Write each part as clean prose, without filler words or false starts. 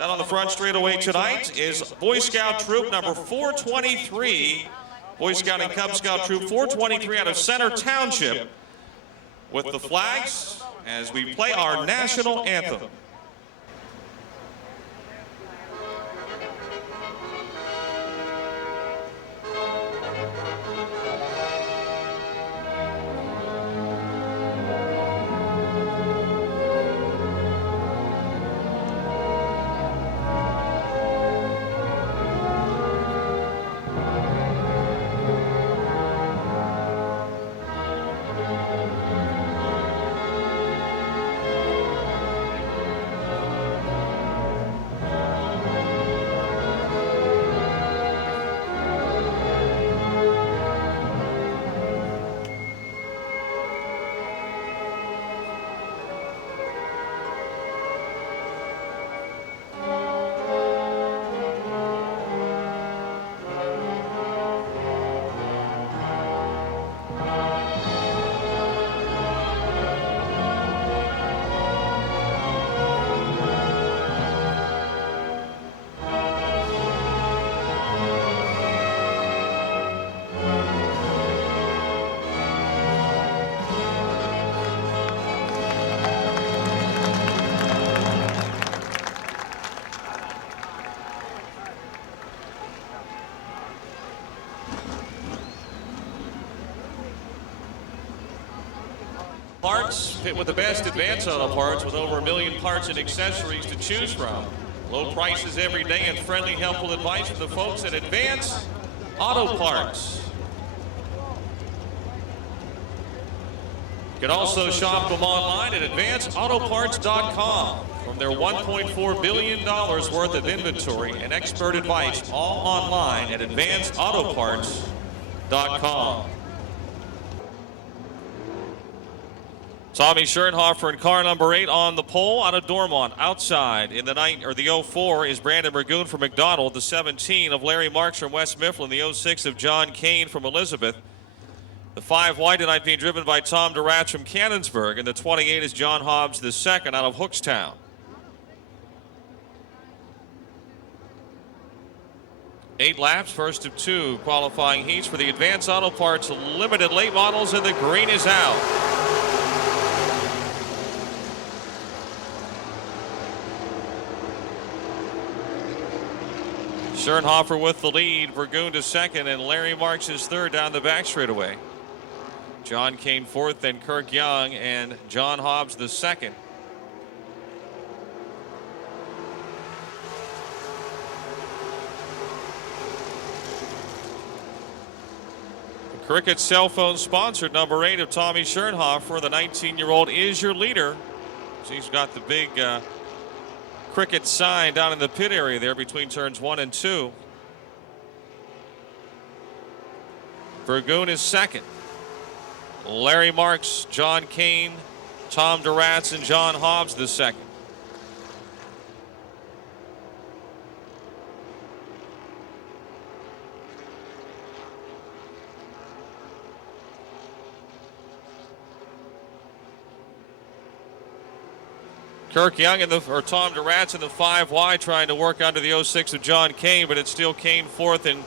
Down on the front straightaway tonight is Boy Scout Troop number 423. Boy Scout and Cub Scout Troop 423 out of Center Township with the flags as we play our national anthem. Parts, fit with the best Advance Auto Parts with over 1 million parts and accessories to choose from. Low prices every day and friendly, helpful advice from the folks at Advance Auto Parts. You can also shop them online at advanceautoparts.com. From their $1.4 billion worth of inventory and expert advice, all online at advanceautoparts.com. Tommy Schoenhofer in car number 8 on the pole out of Dormont. Outside in the 04 is Brandon Burgoon from McDonald. The 17 of Larry Marks from West Mifflin. The 06 of John Kane from Elizabeth. The 5 wide tonight being driven by Tom Duratz from Cannonsburg. And the 28 is John Hobbs II out of Hookstown. Eight laps, first of 2 qualifying heats for the Advance Auto Parts Limited Late Models, and the green is out. Schoenhofer with the lead, Burgoon to second, and Larry Marks is third down the back straightaway. John Kane fourth, then Kirk Young and John Hobbs the second. Cricket cell phone sponsored number 8 of Tommy Schoenhofer. The 19-year-old is your leader. So he's got the big Cricket sign down in the pit area there between turns 1 and 2. Burgoon is second. Larry Marks, John Kane, Tom Duratz, and John Hobbs the second. Kirk Young or Tom Duratz in the 5 wide trying to work under the 06 of John Kane, but it's still Kane fourth and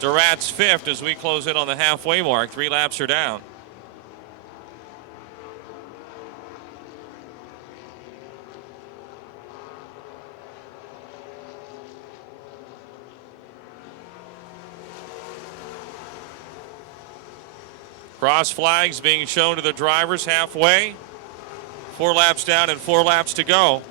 Duratz fifth as we close in on the halfway mark. 3 laps are down. Cross flags being shown to the drivers halfway. 4 laps down and 4 laps to go.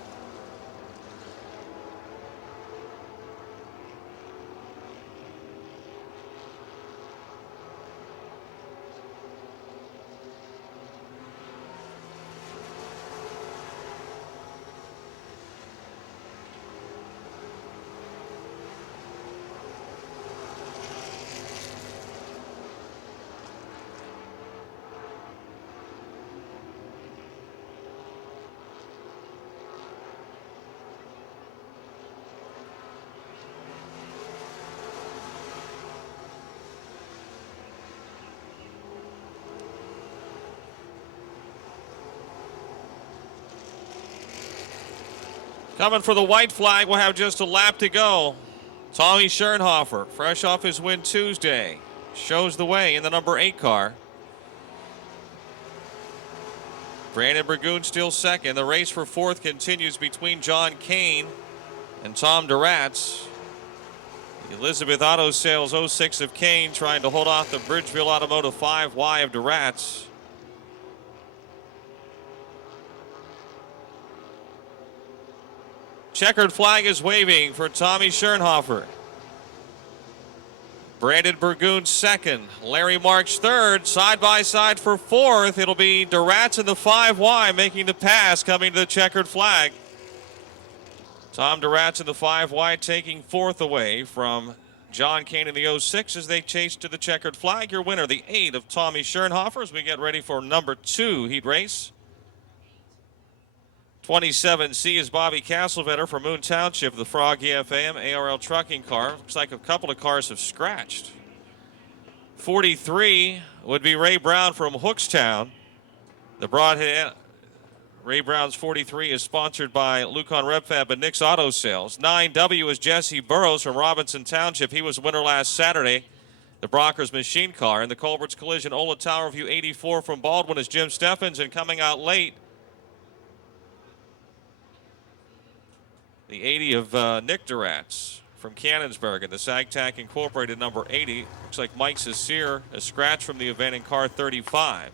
Coming for the white flag, we'll have just a lap to go. Tommy Schernhofer, fresh off his win Tuesday, shows the way in the number 8 car. Brandon Burgoon still second. The race for 4th continues between John Kane and Tom Duratz. Elizabeth Auto Sales 06 of Kane trying to hold off the Bridgeville Automotive 5Y of Duratz. Checkered flag is waving for Tommy Schernhofer. Brandon Burgoon second. Larry Marks third. Side by side for 4th. It'll be Duratz in the 5Y making the pass coming to the checkered flag. Tom Duratz in the 5Y taking 4th away from John Kane in the 06 as they chase to the checkered flag. Your winner, the 8 of Tommy Schernhofer, as we get ready for number 2 heat race. 27C is Bobby Castlevetter from Moon Township, the Frog EFAM ARL trucking car. Looks like a couple of cars have scratched. 43 would be Ray Brown from Hookstown. The Broadhead Ray Brown's 43 is sponsored by Lucon RevFab and Nick's Auto Sales. 9W is Jesse Burrows from Robinson Township. He was winner last Saturday. The Brockers machine car. And the Culver's Collision Ola Tower View 84 from Baldwin is Jim Steffens. And coming out late, the 80 of Nick Duratz from Cannonsburg and the SagTac Incorporated number 80. Looks like Mike Cecere, a scratch from the event in car 35.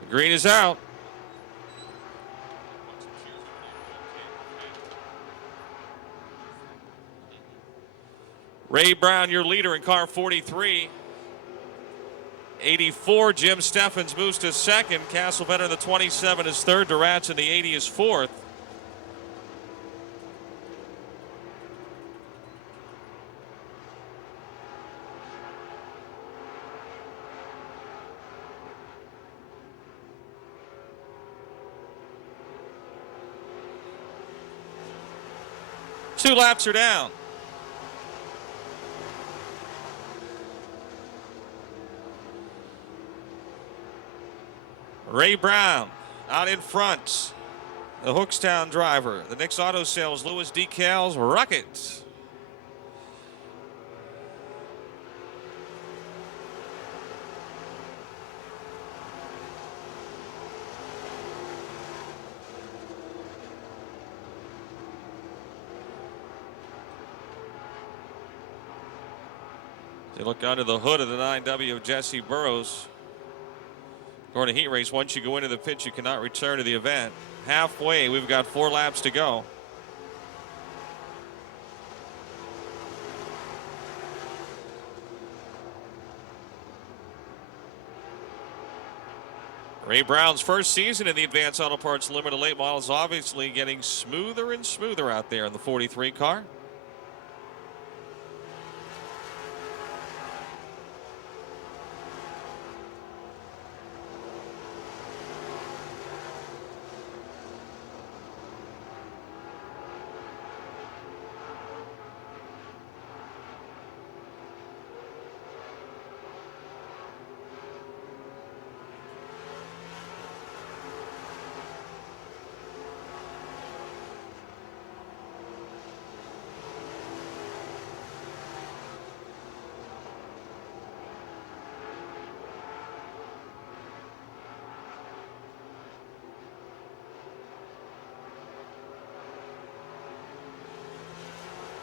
The green is out. Ray Brown, your leader in car 43. 84, Jim Steffens moves to second. Castlevetter in the 27 is third. Duratz in the 80 is fourth. Two laps are down. Ray Brown out in front. The Hookstown driver. The Nick's Auto Sales, Lewis Decals, Rocket. They look under the hood of the 9W of Jesse Burrows. Going to heat race, once you go into the pit, you cannot return to the event. Halfway, we've got 4 laps to go. Ray Brown's first season in the Advanced Auto Parts Limited Late Model is obviously getting smoother and smoother out there in the 43 car.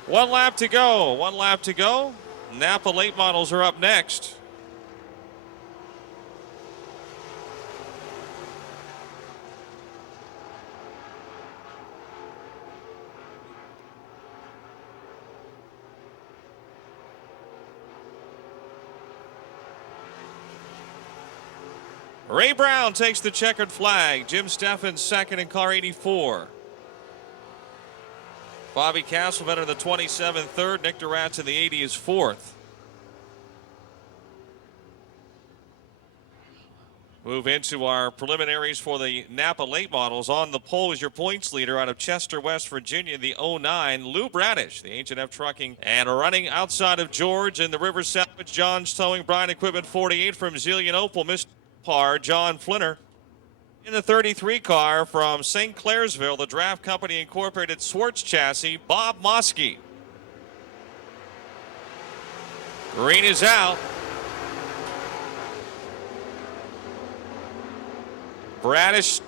One lap to go. One lap to go. Napa late models are up next. Ray Brown takes the checkered flag. Jim Steffens second in car 84. Bobby Castlevetter in the 27 third. Nick Duratz in the 80 is fourth. Move into our preliminaries for the Napa late models. On the pole is your points leader out of Chester, West Virginia, the 09, Lou Bradish, the H&F Trucking. And running outside of George in the River Salvage, John's Towing, Bryan Equipment 48 from Zillion Opal, Mr. Par, John Flinner. In the 33 car from St. Clairsville, the Draft Company Incorporated Swartz Chassis, Bob Mosky. Green is out. Bradish,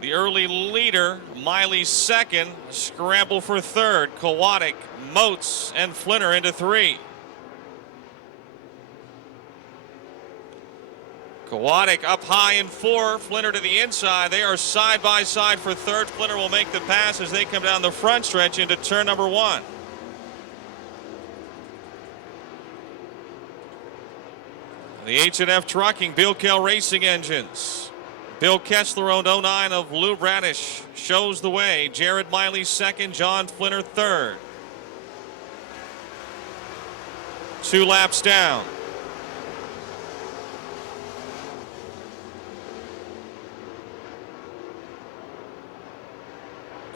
the early leader. Miley second. Scramble for third. Kowalik, Moats, and Flinner into three. Kowalik up high in four. Flinner to the inside. They are side by side for third. Flinner will make the pass as they come down the front stretch into turn number one. The H&F Trucking, Bill Kell Racing Engines. Bill Kessler owned 09 of Lou Bradish shows the way. Jared Miley second, John Flinner third. 2 laps down.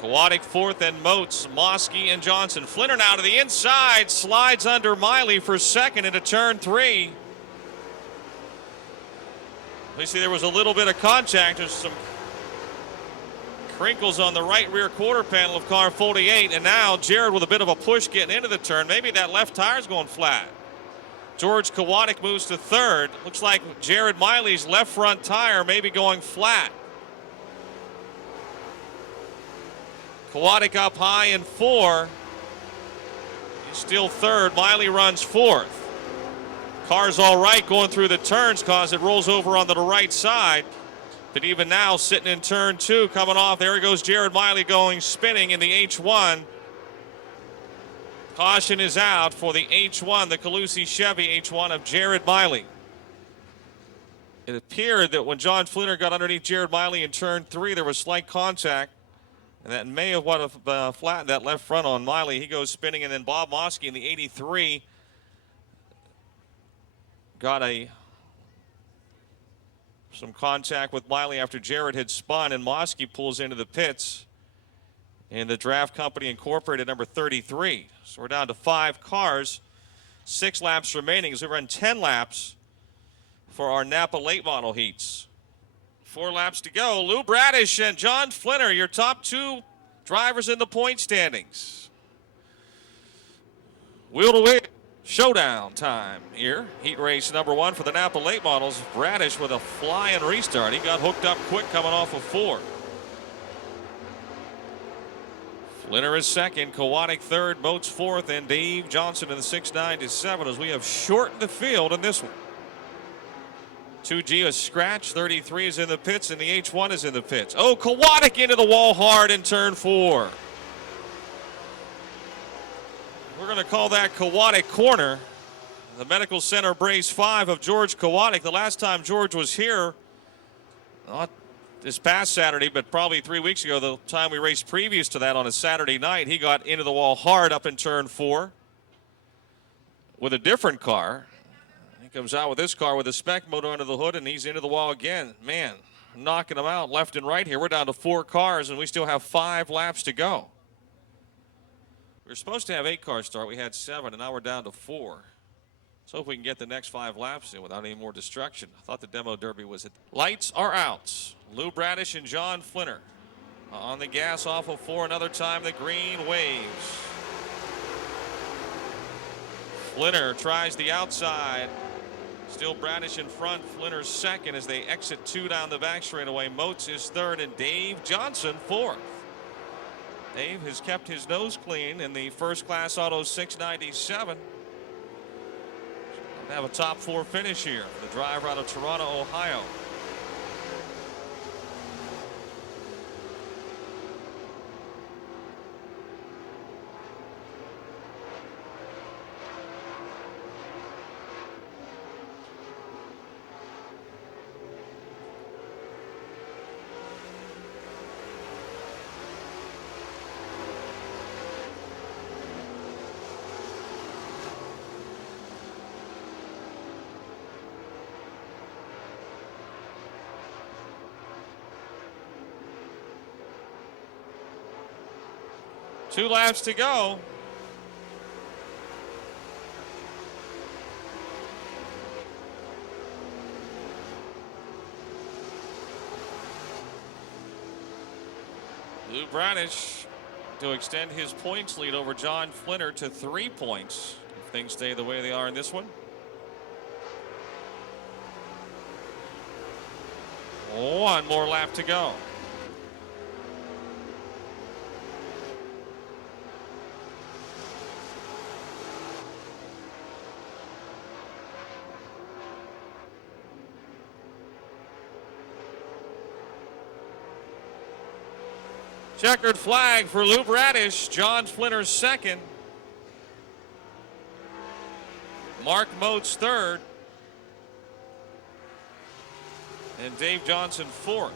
Kowalik fourth and Moats, Mosky and Johnson. Flinner now to the inside, slides under Miley for second into turn three. We see there was a little bit of contact. There's some crinkles on the right rear quarter panel of car 48. And now Jared with a bit of a push getting into the turn. Maybe that left tire's going flat. George Kowalik moves to third. Looks like Jared Miley's left front tire may be going flat. Kowalik up high in four. He's still third. Miley runs fourth. Car's all right going through the turns cause it rolls over onto the right side. But even now sitting in turn two, coming off. There goes Jared Miley going spinning in the H1. Caution is out for the H1, the Calusi Chevy H1 of Jared Miley. It appeared that when John Flinner got underneath Jared Miley in turn three, there was slight contact. And that may have flattened that left front on Miley. He goes spinning, and then Bob Mosky in the 83 got some contact with Miley after Jared had spun, and Mosky pulls into the pits in the Draft Company Incorporated number 33. So we're down to 5 cars, 6 laps remaining as we run 10 laps for our Napa late model heats. 4 laps to go. Lou Bradish and John Flinner, your top 2 drivers in the point standings. Wheel to wheel. Showdown time here. Heat race number 1 for the Napa late models. Bradish with a flying restart. He got hooked up quick coming off of 4. Flinner is second, Kowalik third, Moats fourth, and Dave Johnson in the 697 as we have shortened the field in this one. 2G is scratch, 33 is in the pits, and the H1 is in the pits. Oh, Kowalik into the wall hard in turn 4. We're going to call that Kowalik corner. The Medical Center brace 5 of George Kowalik. The last time George was here, not this past Saturday, but probably 3 weeks ago, the time we raced previous to that on a Saturday night, he got into the wall hard up in turn 4 with a different car. He comes out with this car with a spec motor under the hood, and he's into the wall again. Man, knocking them out left and right here. We're down to 4 cars, and we still have 5 laps to go. We were supposed to have 8 cars start. We had 7, and now we're down to 4. Let's hope we can get the next 5 laps in without any more destruction. I thought the demo derby was it. Lights are out. Lou Bradish and John Flinner on the gas off of 4. Another time the green waves. Flinner tries the outside. Still Bradish in front. Flinner second as they exit 2 down the back straightaway. Moats is third, and Dave Johnson fourth. Dave has kept his nose clean in the First Class Auto 697. Have a top 4 finish here for the driver out of Toronto, Ohio. 2 laps to go. Lou Bradish to extend his points lead over John Flinner to 3 points if things stay the way they are in this one. 1 more lap to go. Checkered flag for Lou Bradish. John Flinner second. Mark Moats third. And Dave Johnson fourth.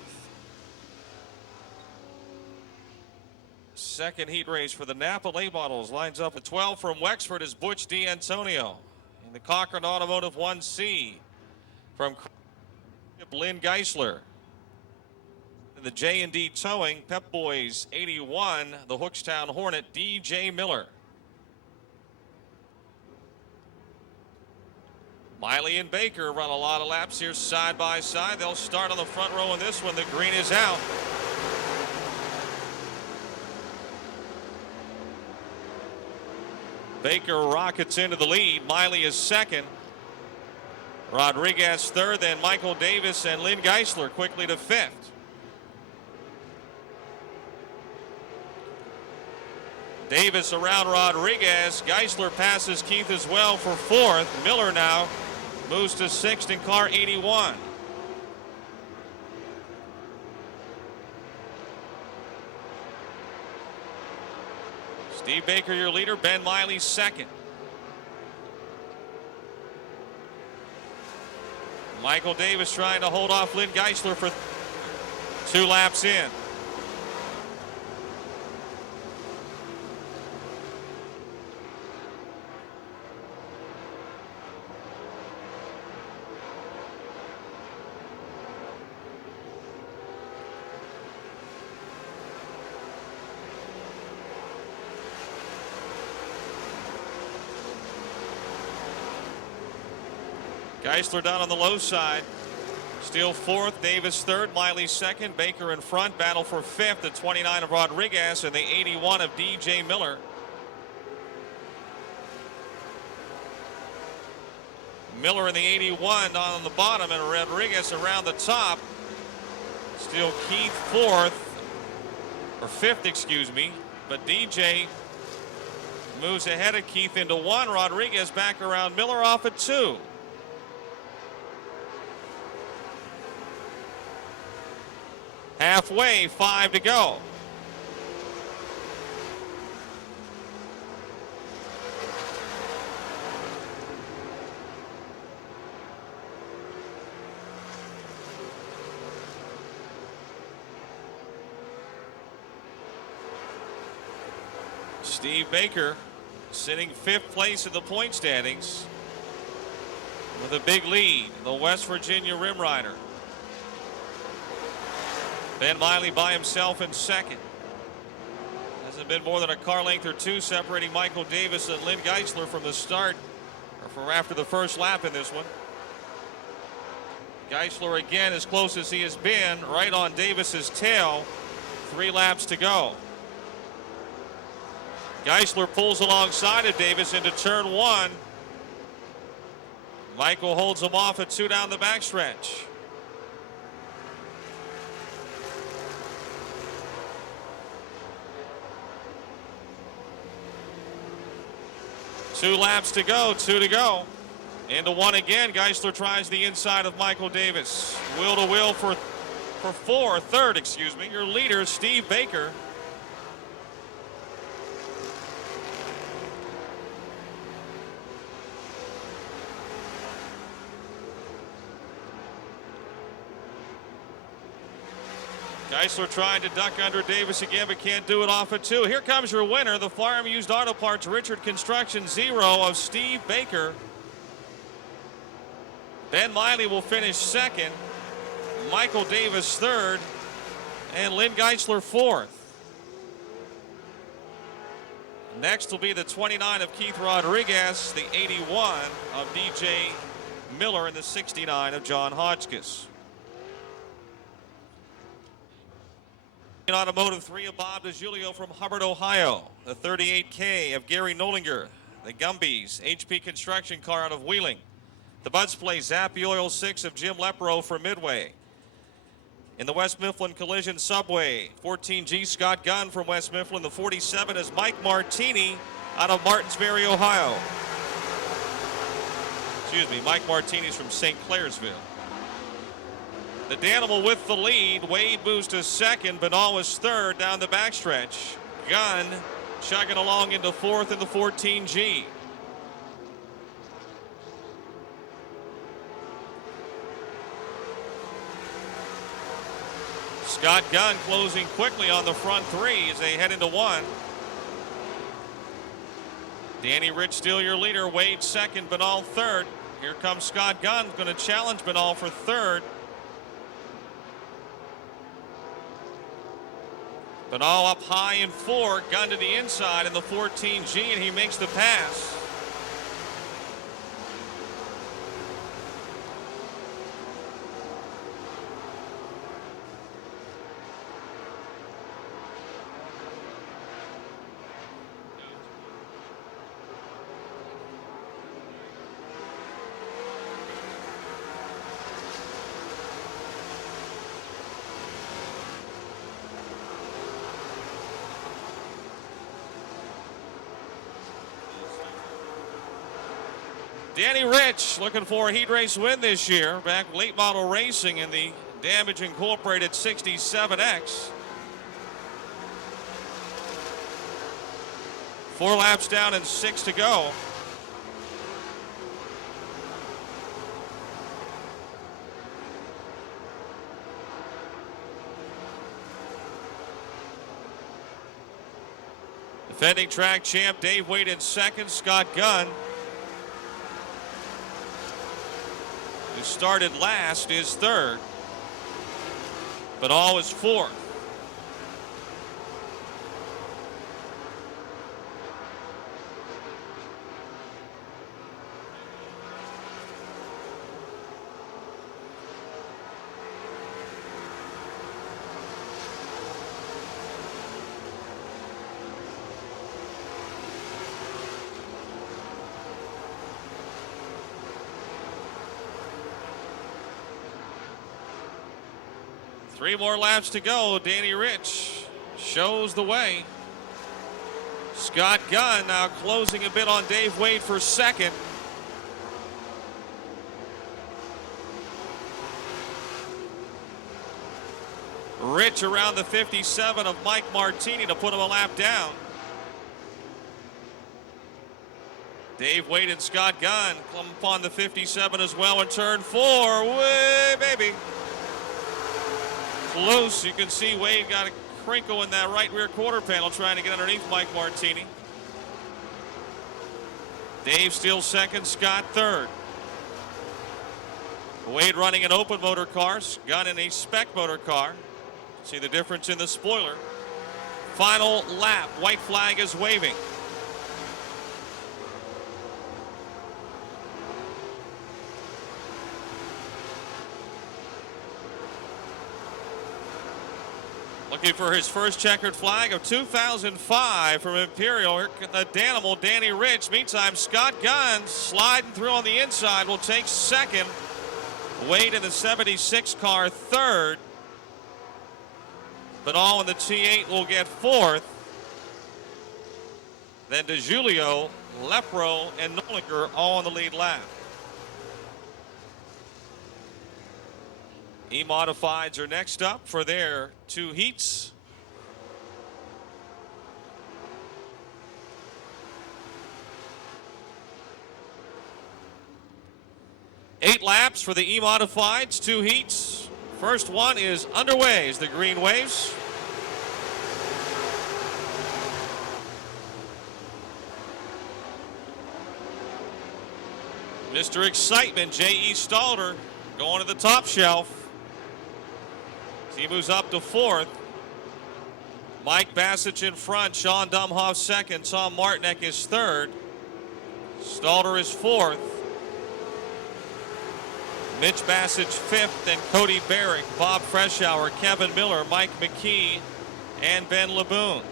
Second heat race for the Napa Lay Bottles lines up at 12 from Wexford is Butch D'Antonio. In the Cochran Automotive 1C from Lynn Geisler. In the J&D Towing, Pep Boys 81, the Hookstown Hornet, DJ Miller. Miley and Baker run a lot of laps here side by side. They'll start on the front row in this one. The green is out. Baker rockets into the lead. Miley is second. Rodriguez third, then Michael Davis and Lynn Geisler quickly to fifth. Davis around Rodriguez. Geisler passes Keith as well for fourth. Miller now moves to sixth in car 81. Steve Baker, your leader. Ben Miley second. Michael Davis trying to hold off Lynn Geisler for 2 laps in. Geisler down on the low side. Steele fourth, Davis third, Miley second, Baker in front. Battle for fifth, the 29 of Rodriguez and the 81 of DJ Miller. Miller in the 81 on the bottom and Rodriguez around the top. Steele Keith fourth, or fifth, excuse me. But DJ moves ahead of Keith into 1. Rodriguez back around Miller off at 2. Halfway, 5 to go. Steve Baker sitting 5th place in the point standings with a big lead, the West Virginia Rim Rider. Ben Miley by himself in second. Hasn't been more than a car length or 2 separating Michael Davis and Lynn Geisler from the start or from after the first lap in this one. Geisler again as close as he has been, right on Davis's tail. 3 laps to go. Geisler pulls alongside of Davis into turn 1. Michael holds him off at 2 down the backstretch. Two laps to go, 2 to go. Into 1 again. Geisler tries the inside of Michael Davis. Wheel to wheel for third, excuse me. Your leader, Steve Baker. Geisler trying to duck under Davis again, but can't do it off at 2. Here comes your winner, the Farm Used Auto Parts Richard Construction 0 of Steve Baker. Ben Miley will finish second. Michael Davis third. And Lynn Geisler fourth. Next will be the 29 of Keith Rodriguez, the 81 of DJ Miller, and the 69 of John Hotchkiss. In automotive, 3 of Bob DiGiulio from Hubbard, Ohio. The 38K of Gary Nolinger. The Gumbies HP construction car out of Wheeling. The Buds Play Zappy Oil 6 of Jim Lepro from Midway. In the West Mifflin Collision Subway, 14G Scott Gunn from West Mifflin. The 47 is Mike Martini out of Martinsbury, Ohio. Excuse me, Mike Martini's from St. Clairsville. The Danimal with the lead. Wade moves to second. Benall is third down the backstretch. Gunn chugging along into fourth in the 14G. Scott Gunn closing quickly on the front 3 as they head into 1. Danny Rich still your leader. Wade second. Benall third. Here comes Scott Gunn, going to challenge Benall for third. Benall up high in 4, Gunn to the inside in the 14G, and he makes the pass. Danny Rich looking for a heat race win this year. Back late model racing in the Damage Incorporated 67X. 4 laps down and 6 to go. Defending track champ Dave Wade in second. Scott Gunn, who started last, is third. Benall is fourth. Three more laps to go. Danny Rich shows the way. Scott Gunn now closing a bit on Dave Wade for second. Rich around the 57 of Mike Martini to put him a lap down. Dave Wade and Scott Gunn come upon the 57 as well in turn 4. Way, baby. Close. You can see Wade got a crinkle in that right rear quarter panel trying to get underneath Mike Martini. Dave still second, Scott third. Wade running an open motor car, Gunn in a spec motor car. See the difference in the spoiler. Final lap, white flag is waving. Looking for his first checkered flag of 2005 from Imperial. Here the Danimal, Danny Rich. Meantime, Scott Gunn sliding through on the inside will take second. Wade in the 76 car third. Benall in the T8 will get fourth. Then DiGiulio, Lepro, and Nolinger all on the lead lap. E-Modifieds are next up for their 2 heats. Eight laps for the E-Modifieds, 2 heats. First one is underway as the green waves. Mr. Excitement, J.E. Stalter, going to the top shelf. He moves up to fourth. Mike Bassich in front, Sean Dumhoff second, Tom Martinek is third, Stalder is fourth, Mitch Bassich fifth, and Cody Barrick, Bob Freshour, Kevin Miller, Mike McKee, and Ben LeBoon.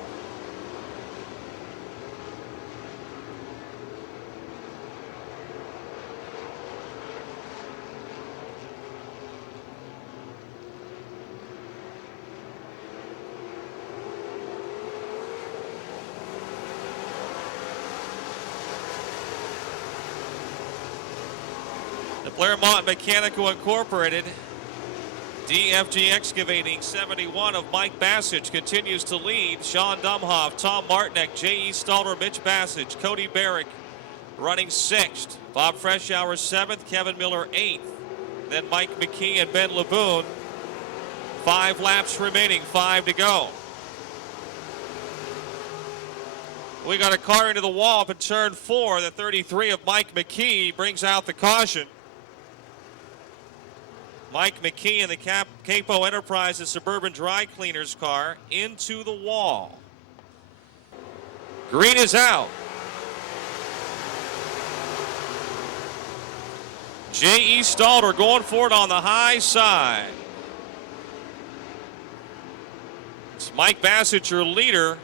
The Claremont Mechanical Incorporated DFG Excavating 71 of Mike Bassich continues to lead. Sean Dumhoff, Tom Martinek, J.E. Stalder, Mitch Bassich, Cody Barrick running sixth. Bob Freshour seventh, Kevin Miller eighth. Then Mike McKee and Ben LeBoon. 5 laps remaining, 5 to go. We got a car into the wall up in turn 4. The 33 of Mike McKee brings out the caution. Mike McKee in the Capo Enterprises Suburban Dry Cleaners car into the wall. Green is out. J.E. Stalder going for it on the high side. It's Mike Bassich, your leader.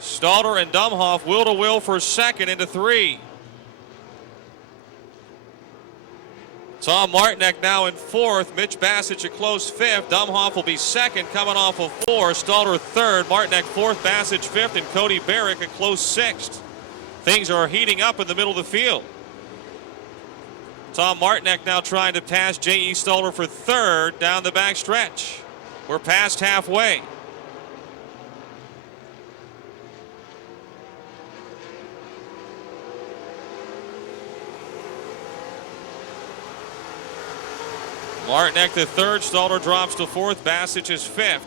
Stalder and Dumhoff wheel to wheel for second into 3. Tom Martinek now in 4th. Mitch Bassich a close 5th. Dumhoff will be 2nd, coming off of 4. Stalder 3rd. Martinek 4th. Bassich 5th. And Cody Barrick a close 6th. Things are heating up in the middle of the field. Tom Martinek now trying to pass J.E. Stalder for 3rd down the back stretch. We're past halfway. Martinek the 3rd, Stalder drops to 4th, Bassich is 5th.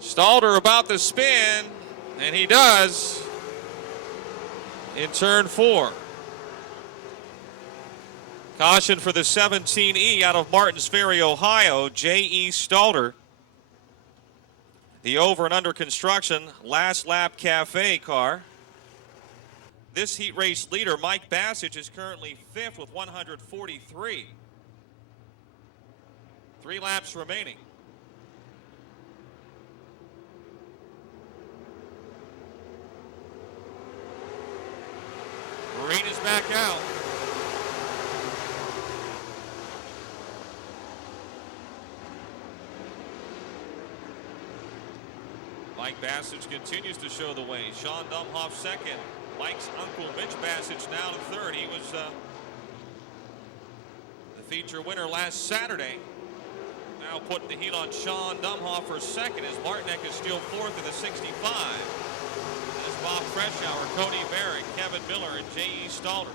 Stalder about to spin, and he does in turn 4. Caution for the 17E out of Martins Ferry, Ohio, J.E. Stalder. The over and under construction last lap cafe car. This heat race leader, Mike Bassich, is currently 5th with 143. 3 laps remaining. Green is back out. Mike Bassich continues to show the way. Sean Dumhoff 2nd. Mike's uncle Mitch Bassich now in 3rd. He was the feature winner last Saturday. Now putting the heat on Sean Dumhoff for 2nd as Martinek is still 4th in the 65. There's Bob Freshour, Cody Barrick, Kevin Miller, and J.E. Stalder.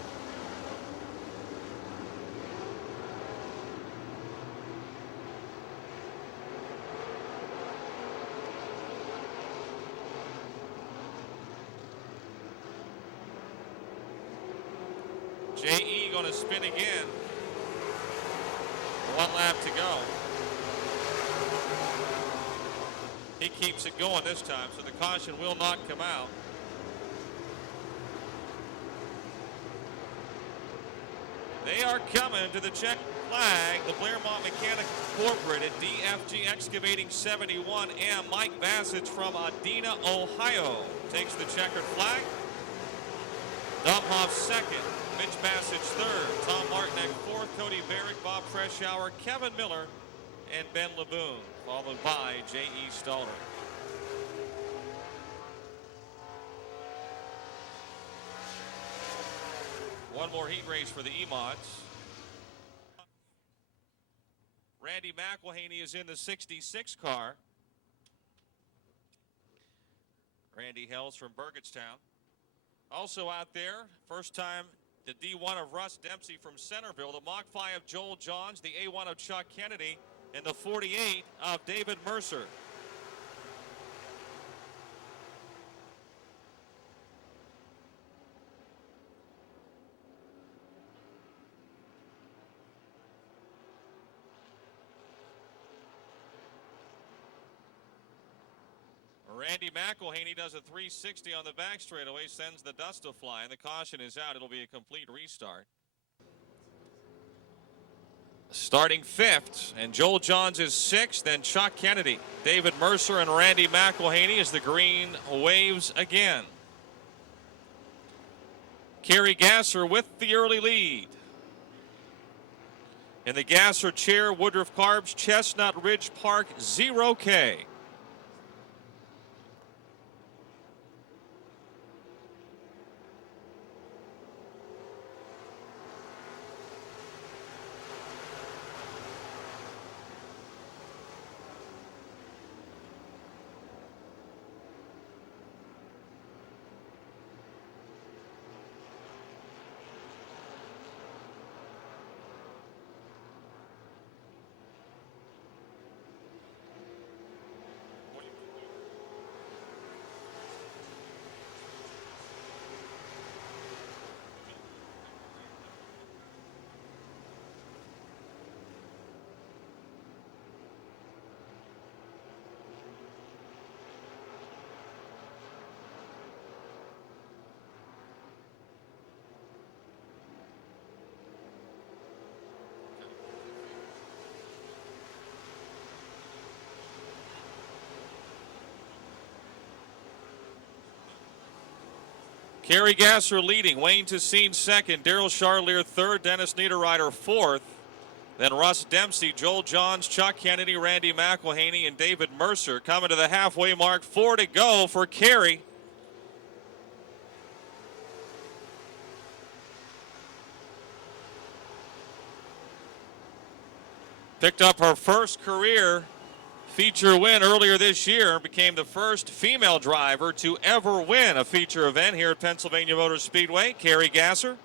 J.E. going to spin again. 1 lap to go. He keeps it going this time, so the caution will not come out. They are coming to the check flag. The Claremont Mechanical Incorporated DFG Excavating 71M. Mike Bassich from Adena, Ohio takes the checkered flag. Dumhoff 2nd. Mitch Bassich 3rd, Tom Martinek 4th, Cody Barrick, Bob Freshour, Kevin Miller, and Ben LeBoon, followed by J.E. Stalder. One more heat race for the E-Mods. Randy McElhaney is in the 66 car. Randy Hells from Burgettstown. Also out there, first time the D1 of Russ Dempsey from Centerville, the Mach 5 of Joel Johns, the A1 of Chuck Kennedy, and the 48 of David Mercer. Randy McElhaney does a 360 on the back straightaway, sends the dust to fly, and the caution is out. It'll be a complete restart. Starting fifth, and Joel Johns is sixth, then Chuck Kennedy, David Mercer, and Randy McElhaney as the green waves again. Kerry Gasser with the early lead. In the Gasser chair, Woodruff Carbs, Chestnut Ridge Park, 0K. Kerry Gasser leading, Wayne Tessine second, Daryl Charlier third, Dennis Niederreiter fourth. Then Russ Dempsey, Joel Johns, Chuck Kennedy, Randy McElhaney, and David Mercer coming to the halfway mark. 4 to go for Kerry. Picked up her first career feature win earlier this year, became the first female driver to ever win a feature event here at Pennsylvania Motor Speedway. Kerry Gasser.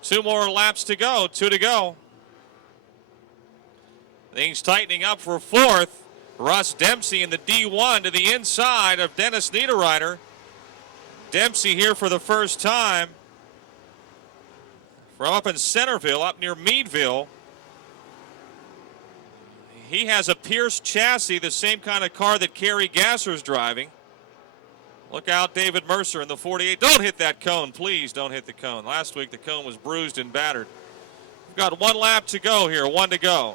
Two more laps to go, 2 to go. Things tightening up for fourth. Russ Dempsey in the D1 to the inside of Dennis Niederreiter. Dempsey here for the first time from up in Centerville, up near Meadville. He has a Pierce chassis, the same kind of car that Kerry Gasser's driving. Look out, David Mercer in the 48. Don't hit that cone, please don't hit the cone. Last week the cone was bruised and battered. We've got 1 lap to go here, 1 to go.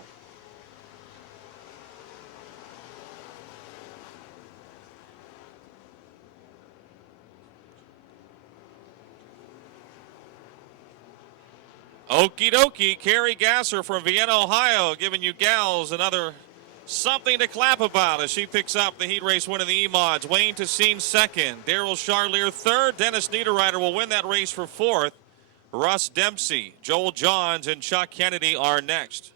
Okie dokie, Kerry Gasser from Vienna, Ohio, giving you gals another something to clap about as she picks up the heat race win of the E-Mods. Wayne Tessine second, Daryl Charlier third. Dennis Niederreiter will win that race for fourth. Russ Dempsey, Joel Johns, and Chuck Kennedy are next.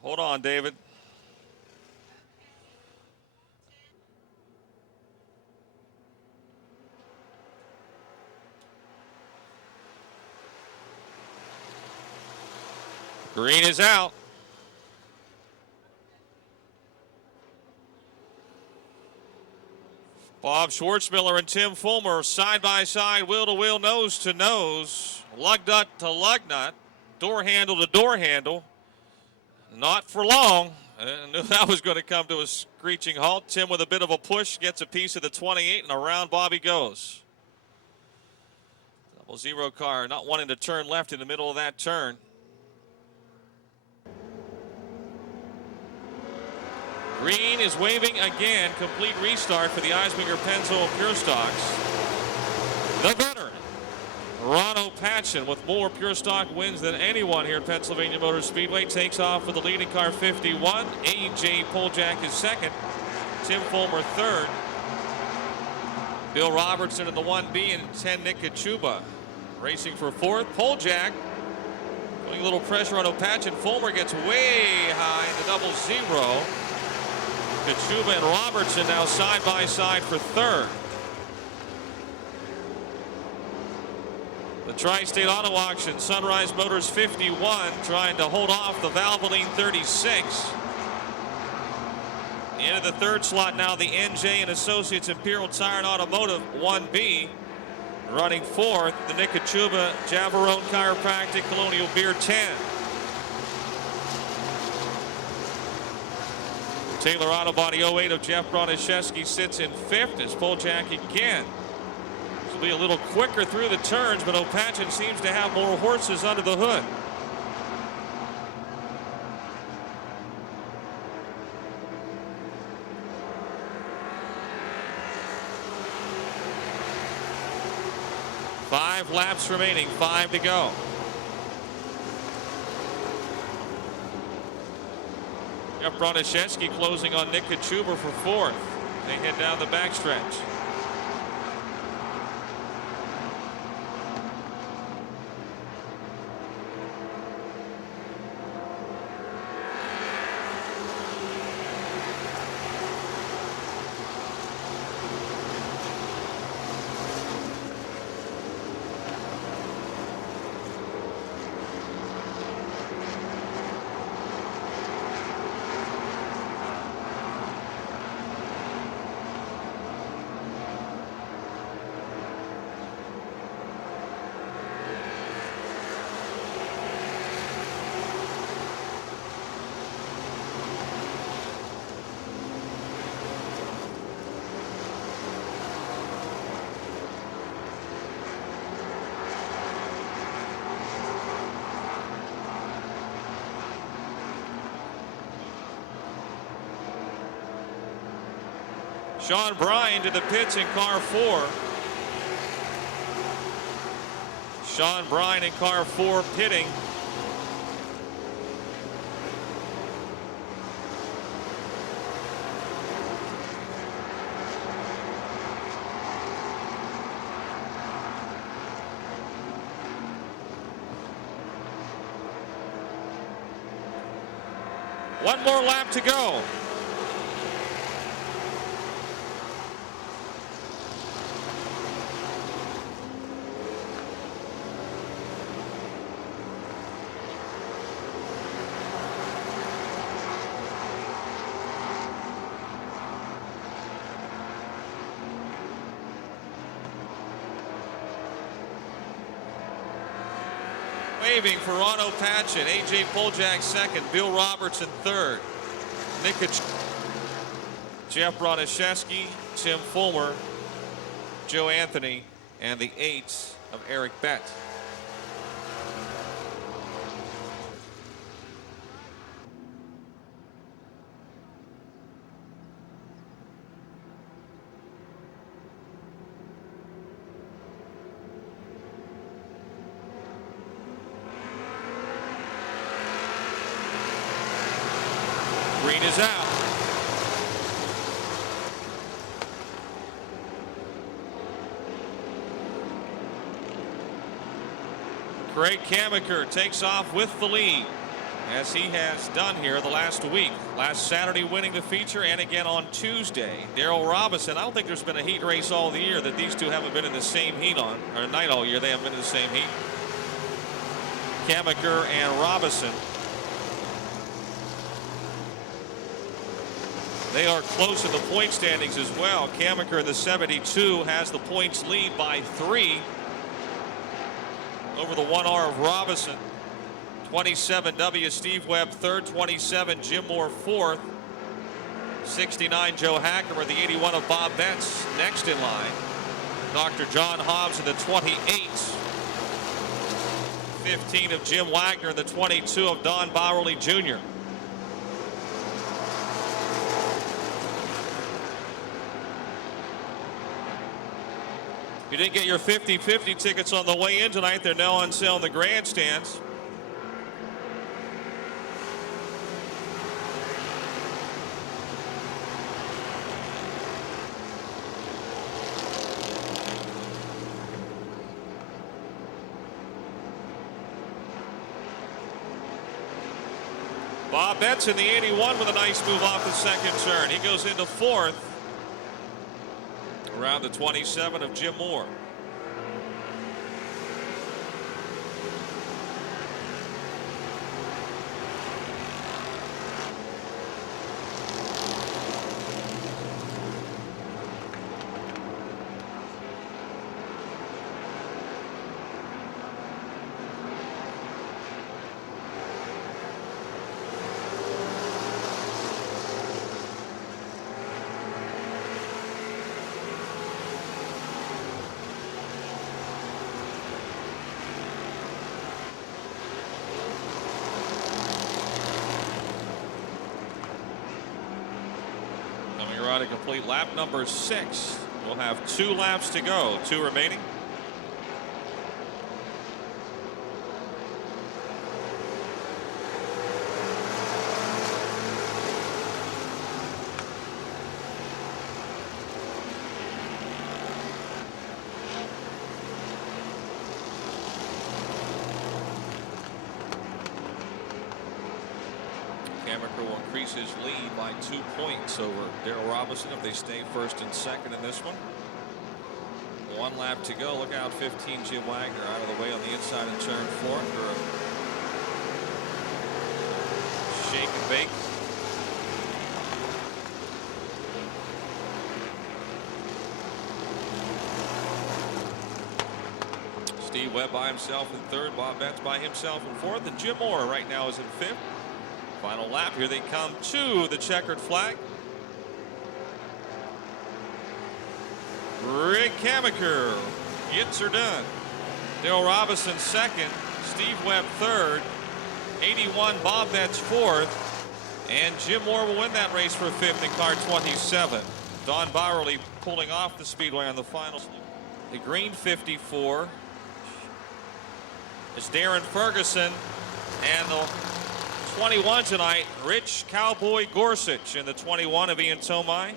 Hold on, David. Green is out. Bob Schwartzmiller and Tim Fulmer side by side, wheel to wheel, nose to nose, lug nut to lug nut, door handle to door handle. Not for long. I knew that was going to come to a screeching halt. Tim with a bit of a push gets a piece of the 28, and around Bobby goes. 0 car not wanting to turn left in the middle of that turn. Green is waving again. Complete restart for the Eisminger Pennzoil Pure Stocks. The veteran, Ronno Patchen, with more Pure Stock wins than anyone here at Pennsylvania Motor Speedway, takes off with the leading car 51. A.J. Poljak is second. Tim Fulmer third. Bill Robertson in the 1B and 10 Nick Kachuba racing for fourth. Poljak Putting a little pressure on Opatch, and Fulmer gets way high in the double zero. Kachuba and Robertson now side by side for third. The Tri-State Auto Auction, Sunrise Motors 51, trying to hold off the Valvoline 36. Into the third slot now, the NJ and Associates Imperial Tire and Automotive 1B. Running fourth, the Nick Kachuba Javarone Chiropractic Colonial Beer 10. Taylor Auto Body 08 of Jeff Broniszewski sits in fifth as Poljack again. This will be a little quicker through the turns, but Opatchin seems to have more horses under the hood. Five laps remaining, 5 to go. Jeff Broniszewski closing on Nick Kachuba for fourth. They head down the backstretch. Sean Bryan to the pits in car 4. Sean Bryan in car 4 pitting. One more lap to go. Waving for Ron Opatchin, A.J. Poljack second, Bill Robertson third, Nick Jeff Broniszewski, Tim Fulmer, Joe Anthony, and the eights of Eric Bett. Green is out. Craig Kamaker takes off with the lead, as he has done here the last week. Last Saturday winning the feature, and again on Tuesday. Darrell Robinson, I don't think there's been a heat race all the year that these two haven't been in the same heat on, or night all year. They haven't been in the same heat. Kamaker and Robinson. They are close in the point standings as well. Kamaker in the 72 has the points lead by 3 over the 1R of Robinson. 27 W. Steve Webb third, 27 Jim Moore fourth, 69 Joe Hackemer, the 81 of Bob Betts next in line. Dr. John Hobbs in the 28, 15 of Jim Wagner, and the 22 of Don Bowerly Jr. If you didn't get your 50-50 tickets on the way in tonight, they're now on sale in the grandstands. Bob Betts in the 81 with a nice move off the second turn. He goes into fourth around the 27 of Jim Moore. To complete lap number 6. We'll have 2 laps to go, 2 remaining. Hammaker will increase his lead by 2 points over Darrell Robinson if they stay first and second in this one. 1 lap to go. Look out, 15 Jim Wagner out of the way on the inside of turn 4 for a shake and bake. Steve Webb by himself in third. Bob Betts by himself in fourth. And Jim Moore right now is in fifth. Final lap. Here they come to the checkered flag. Rick Hammaker gets her done. Darrell Robinson second. Steve Webb third. 81 Bob Betts fourth. And Jim Moore will win that race for fifth in car 27. Don Bowerly pulling off the Speedway on the final. The green 54 is Darren Ferguson, and the 21 tonight, Rich Cowboy Gorsuch in the 21 of Ian Tomei.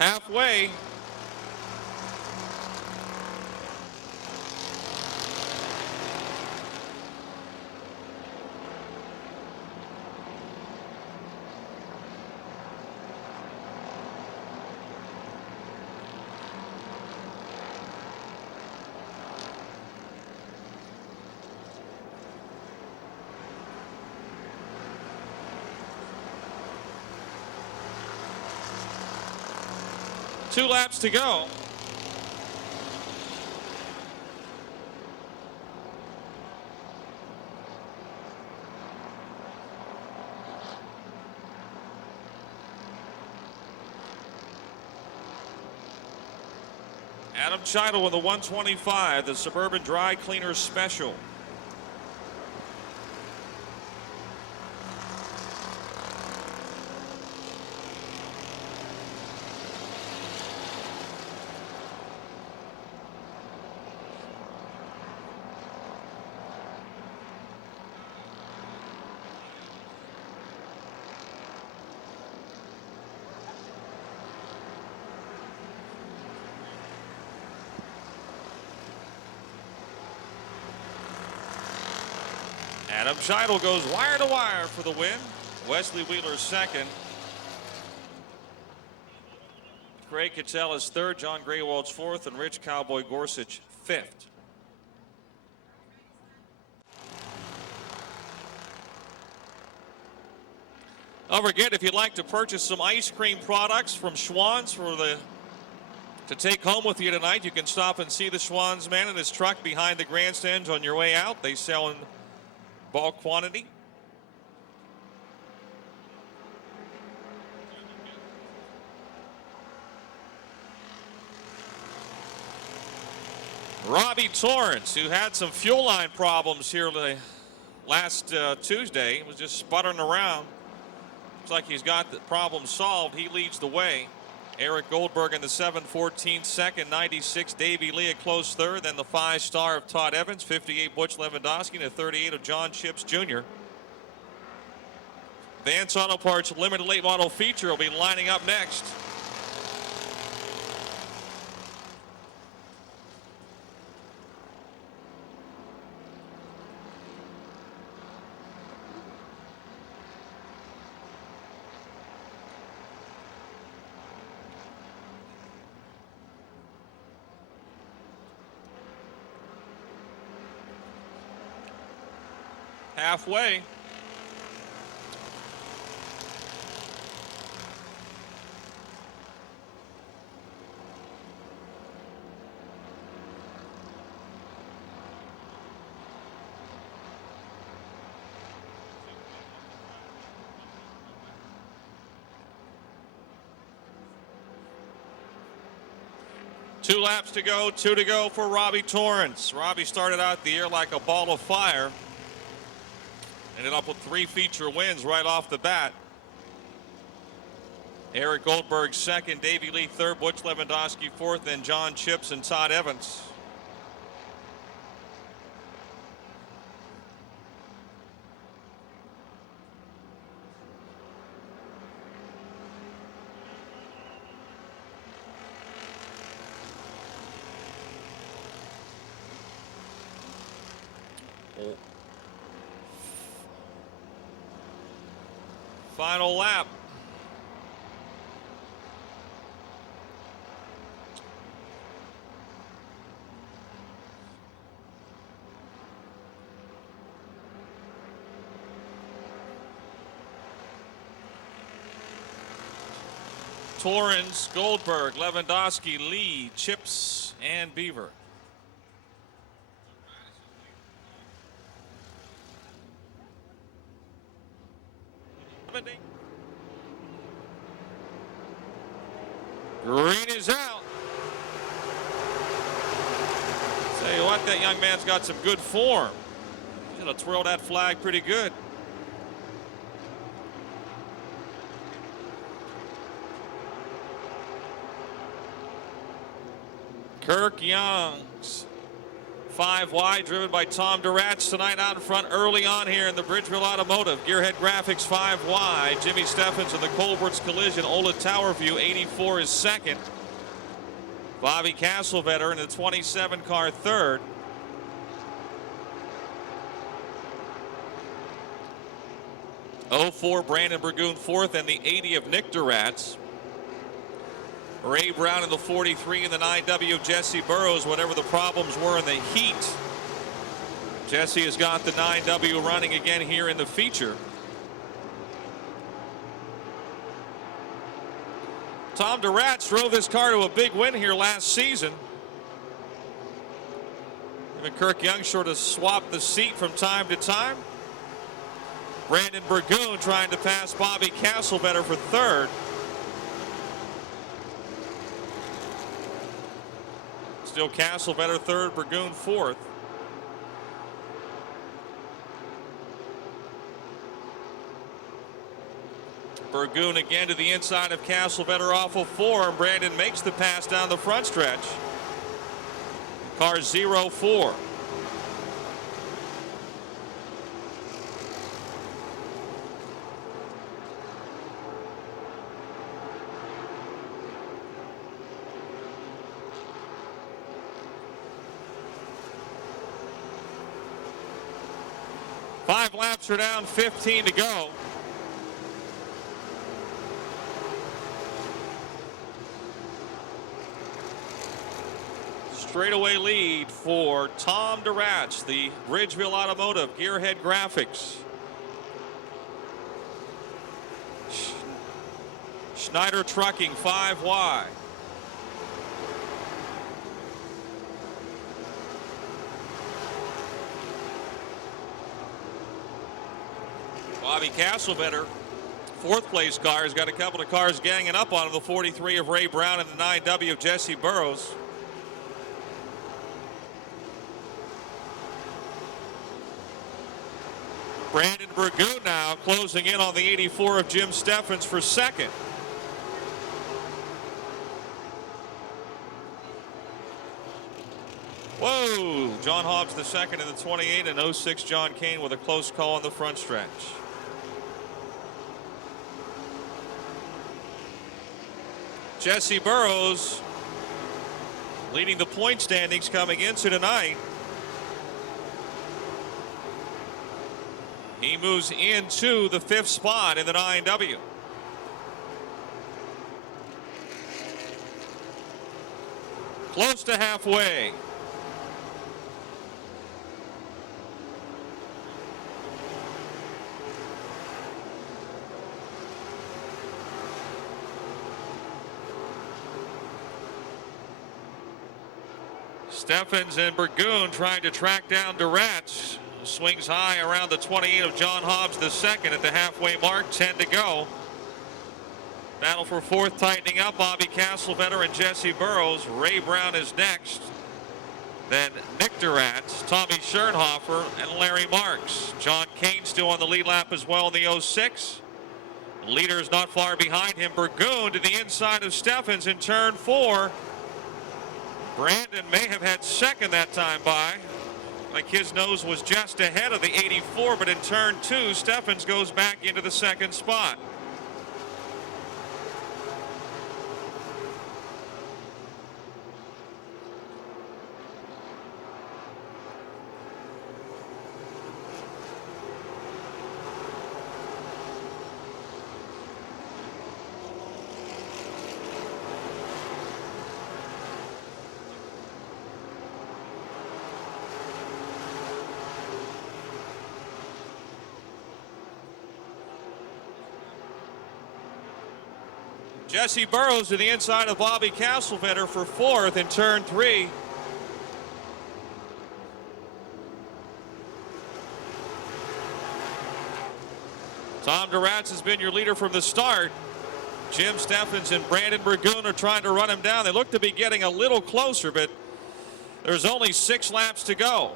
Halfway. Two laps to go. Adam Cheidel with the 125, the Suburban Dry Cleaners Special. Adam Cheidel goes wire to wire for the win. Wesley Wheeler second. Craig Cattell is third, John Graywald's fourth, and Rich Cowboy Gorsuch fifth. Don't forget, if you'd like to purchase some ice cream products from Schwann's to take home with you tonight, you can stop and see the Schwann's man in his truck behind the grandstands on your way out. They sell in bulk quantity. Robbie Torrance, who had some fuel line problems here last Tuesday, was just sputtering around. Looks like he's got the problem solved. He leads the way. Eric Goldberg in the 7:14 second, 96 Davey Lee a close third, then the 5-star of Todd Evans, 58 Butch Lewandowski, and a 38 of John Chips Jr. Vance Auto Parts limited late model feature will be lining up next. Halfway. Two laps to go, two to go for Robbie Torrance. Robbie started out the year like a ball of fire. Ended up with 3 feature wins right off the bat. Eric Goldberg second, Davey Lee third, Butch Lewandowski fourth, then John Chips and Todd Evans. Final lap. Torrance, Goldberg, Lewandowski, Lee, Chips, and Beaver. Green is out. Tell you what, that young man's got some good form. He's going to twirl that flag pretty good. Kirk Young's 5 wide, driven by Tom Duratz tonight out in front early on here in the Bridgeville Automotive. Gearhead Graphics 5 wide. Jimmy Steffens in the Colbert's Collision. Ola Towerview 84 is second. Bobby Castlevetter in the 27 car third. '04 Brandon Burgoon fourth, and the 80 of Nick Duratz. Ray Brown in the 43 and the 9W of Jesse Burrows, whatever the problems were in the heat. Jesse has got the 9W running again here in the feature. Tom Duratz drove this car to a big win here last season. Him and Kirk Young sort of swapped the seat from time to time. Brandon Burgoon trying to pass Bobby Castlevetter for third. Still Castlevetter third, Burgoon fourth. Burgoon again to the inside of Castlevetter off of 4, and Brandon makes the pass down the front stretch. Car 0-4. Five laps are down, 15 to go. Straightaway lead for Tom Duratz, the Ridgeville Automotive Gearhead Graphics. Schneider Trucking 5 wide. Bobby Castlebetter, fourth place car, has got a couple of cars ganging up on him. The 43 of Ray Brown and the 9W of Jesse Burrows. Brandon Burgoon now closing in on the 84 of Jim Steffens for second. Whoa, John Hobbs the second in the 28 and 06 John Kane with a close call on the front stretch. Jesse Burrows leading the point standings coming into tonight. He moves into the 5th spot in the 9W. Close to halfway. Steffens and Burgoon trying to track down Duratz. Swings high around the 28 of John Hobbs the second at the halfway mark. 10 to go. Battle for fourth tightening up. Bobby Castlebetter and Jesse Burrows. Ray Brown is next. Then Nick Duratz, Tommy Schernhofer, and Larry Marks. John Kane still on the lead lap as well in the 06. Leader is not far behind him. Burgoon to the inside of Steffens in turn 4. Brandon may have had second that time by. Like his nose was just ahead of the 84, but in turn 2, Steffens goes back into the second spot. Jesse Burrows to the inside of Bobby Castlebetter for fourth in turn 3. Tom Duratz has been your leader from the start. Jim Steffens and Brandon Burgoon are trying to run him down. They look to be getting a little closer, but there's only 6 laps to go.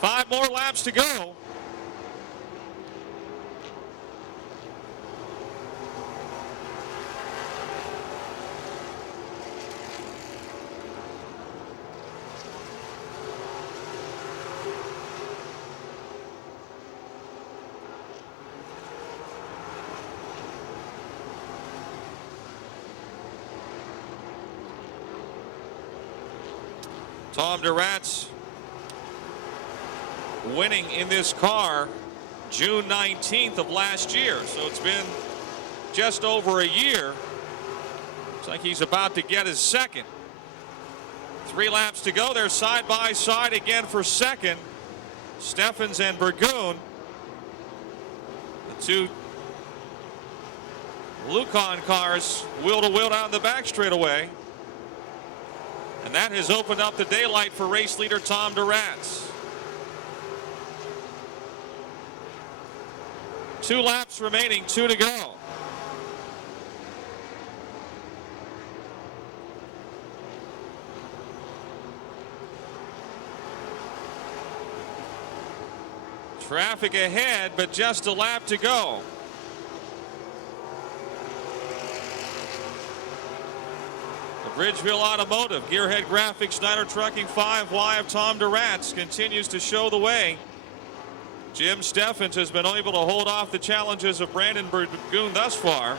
Five more laps to go. Tom Duratz winning in this car June 19th of last year. So it's been just over a year. Looks like he's about to get his second. 3 laps to go. They're side by side again for second. Steffens and Burgoon. The 2 Lucon cars wheel to wheel down the back straightaway. And that has opened up the daylight for race leader Tom Duratz. 2 laps remaining, 2 to go. Traffic ahead, but just a lap to go. The Ridgeville Automotive, Gearhead Graphics, Schneider Trucking 5Y of Tom Duratz continues to show the way. Jim Steffens has been able to hold off the challenges of Brandon Burgoon thus far.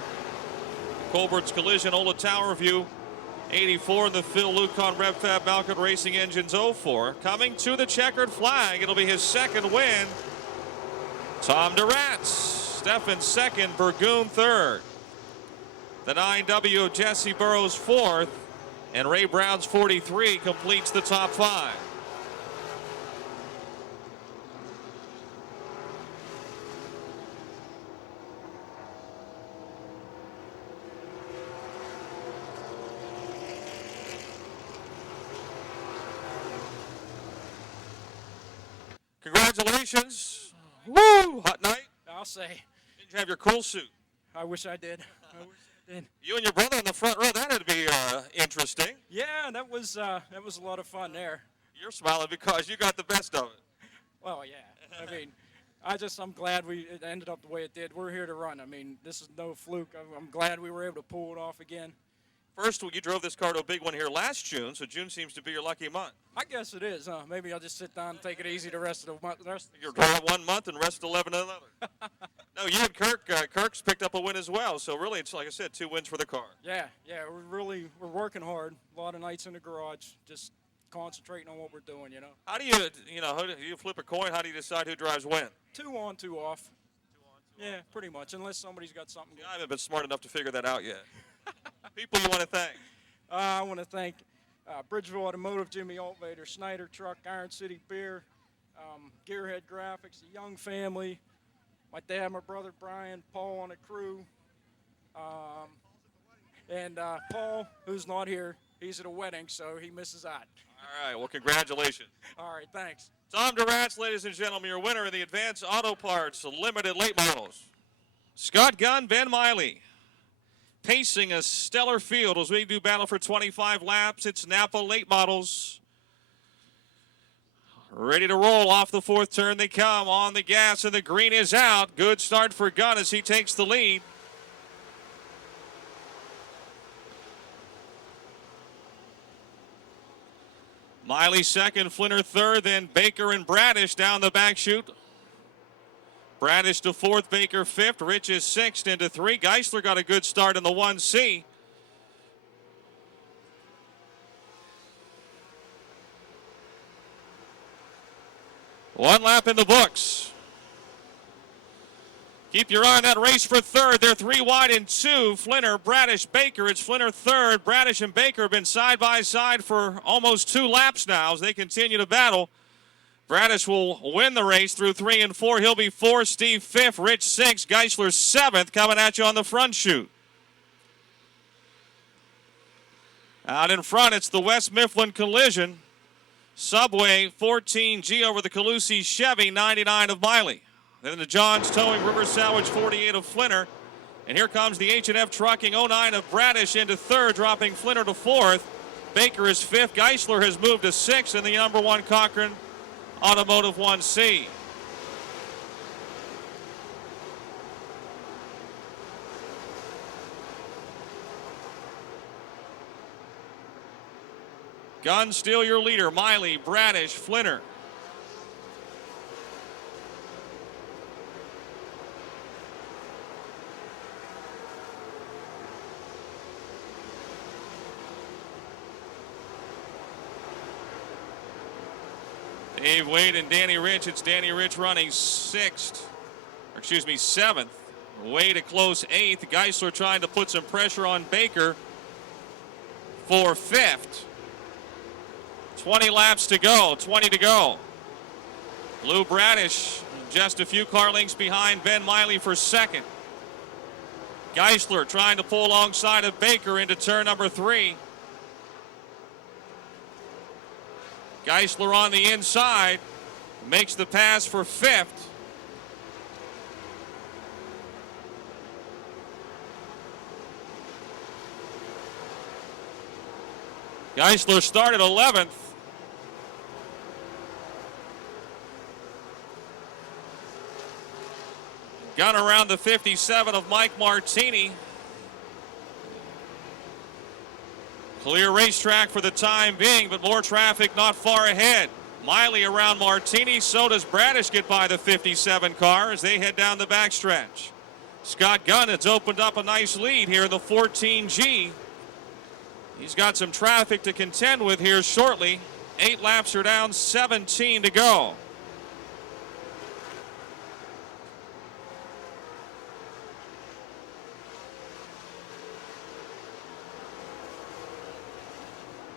Colbert's Collision, Ola Tower View, 84, and the Phil Lucon RevFab Malkin Racing Engines 04. Coming to the checkered flag, it'll be his second win. Tom Durantz, Steffens second, Burgoon third. The 9W of Jesse Burrows fourth, and Ray Brown's 43 completes the top five. Congratulations. Woo! Hot night. I'll say. Did you have your cool suit? I wish I did. You and your brother in the front row, that would be interesting. Yeah, that was a lot of fun there. You're smiling because you got the best of it. Well, yeah. I mean, I'm glad it ended up the way it did. We're here to run. I mean, this is no fluke. I'm glad we were able to pull it off again. First, you drove this car to a big one here last June, so June seems to be your lucky month. I guess it is, huh? Maybe I'll just sit down and take it easy the rest of the month. You're driving 1 month and rest 11 another. No, you and Kirk's picked up a win as well, so really it's, like I said, 2 wins for the car. Yeah, we're working hard. A lot of nights in the garage, just concentrating on what we're doing, you know. How do you flip a coin? How do you decide who drives when? 2 on, 2 off. Yeah, pretty much, unless somebody's got something. I haven't been smart enough to figure that out yet. People you want to thank? I want to thank Bridgeville Automotive, Jimmy Altvader, Snyder Truck, Iron City Beer, Gearhead Graphics, the Young Family, my dad, my brother Brian, Paul on the crew, and Paul, who's not here, he's at a wedding, so he misses out. All right, well, congratulations. All right, thanks. Tom Durantz, ladies and gentlemen, your winner in the Advanced Auto Parts Limited Late Models. Scott Gunn, Ben Miley. Pacing a stellar field as we do battle for 25 laps. It's Napa Late Models. Ready to roll off the 4th turn. They come on the gas, and the green is out. Good start for Gunn as he takes the lead. Miley second, Flinner third, then Baker and Bradish down the back chute. Bradish to 4th, Baker 5th, Rich is 6th into 3. Geisler got a good start in the 1C. One lap in the books. Keep your eye on that race for 3rd. They're 3 wide in 2. Flinner, Bradish, Baker. It's Flinner 3rd. Bradish and Baker have been side by side for almost 2 laps now as they continue to battle. Bradish will win the race through 3 and 4. He'll be 4th, Steve 5th, Rich 6th, Geisler 7th, coming at you on the front chute. Out in front, it's the West Mifflin Collision. Subway 14G over the Calusi Chevy 99 of Miley. Then the Johns Towing River Salvage 48 of Flinner. And here comes the H&F Trucking 09 of Bradish into 3rd, dropping Flinner to 4th. Baker is 5th. Geisler has moved to 6th in the number 1 Cochran Automotive 1C. Gunn still your leader. Miley, Bradish, Flinner. Dave Wade and Danny Rich. It's Danny Rich running 7th. Wade a close 8th. Geisler trying to put some pressure on Baker for 5th. 20 laps to go, 20 to go. Lou Bradish just a few car lengths behind Ben Miley for 2nd. Geisler trying to pull alongside of Baker into turn number 3. Geisler on the inside, makes the pass for 5th. Geisler started 11th. Gun around the 57 of Mike Martini. Clear racetrack for the time being, but more traffic not far ahead. Miley around Martini. So does Bradish get by the 57 car as they head down the backstretch. Scott Gunn has opened up a nice lead here in the 14G. He's got some traffic to contend with here shortly. 8 laps are down, 17 to go.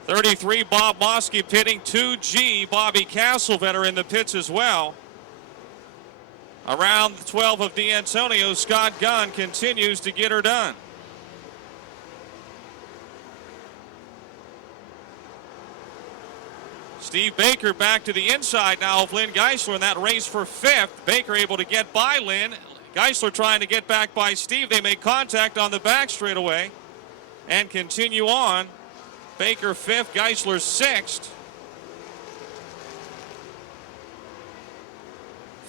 '33 Bob Mosky pitting. 2G Bobby Castlevetter in the pits as well. Around 12 of D'Antonio, Scott Gunn continues to get her done. Steve Baker back to the inside now of Lynn Geisler in that race for 5th. Baker able to get by Lynn. Geisler trying to get back by Steve. They make contact on the back straightaway and continue on. Baker 5th, Geisler 6th.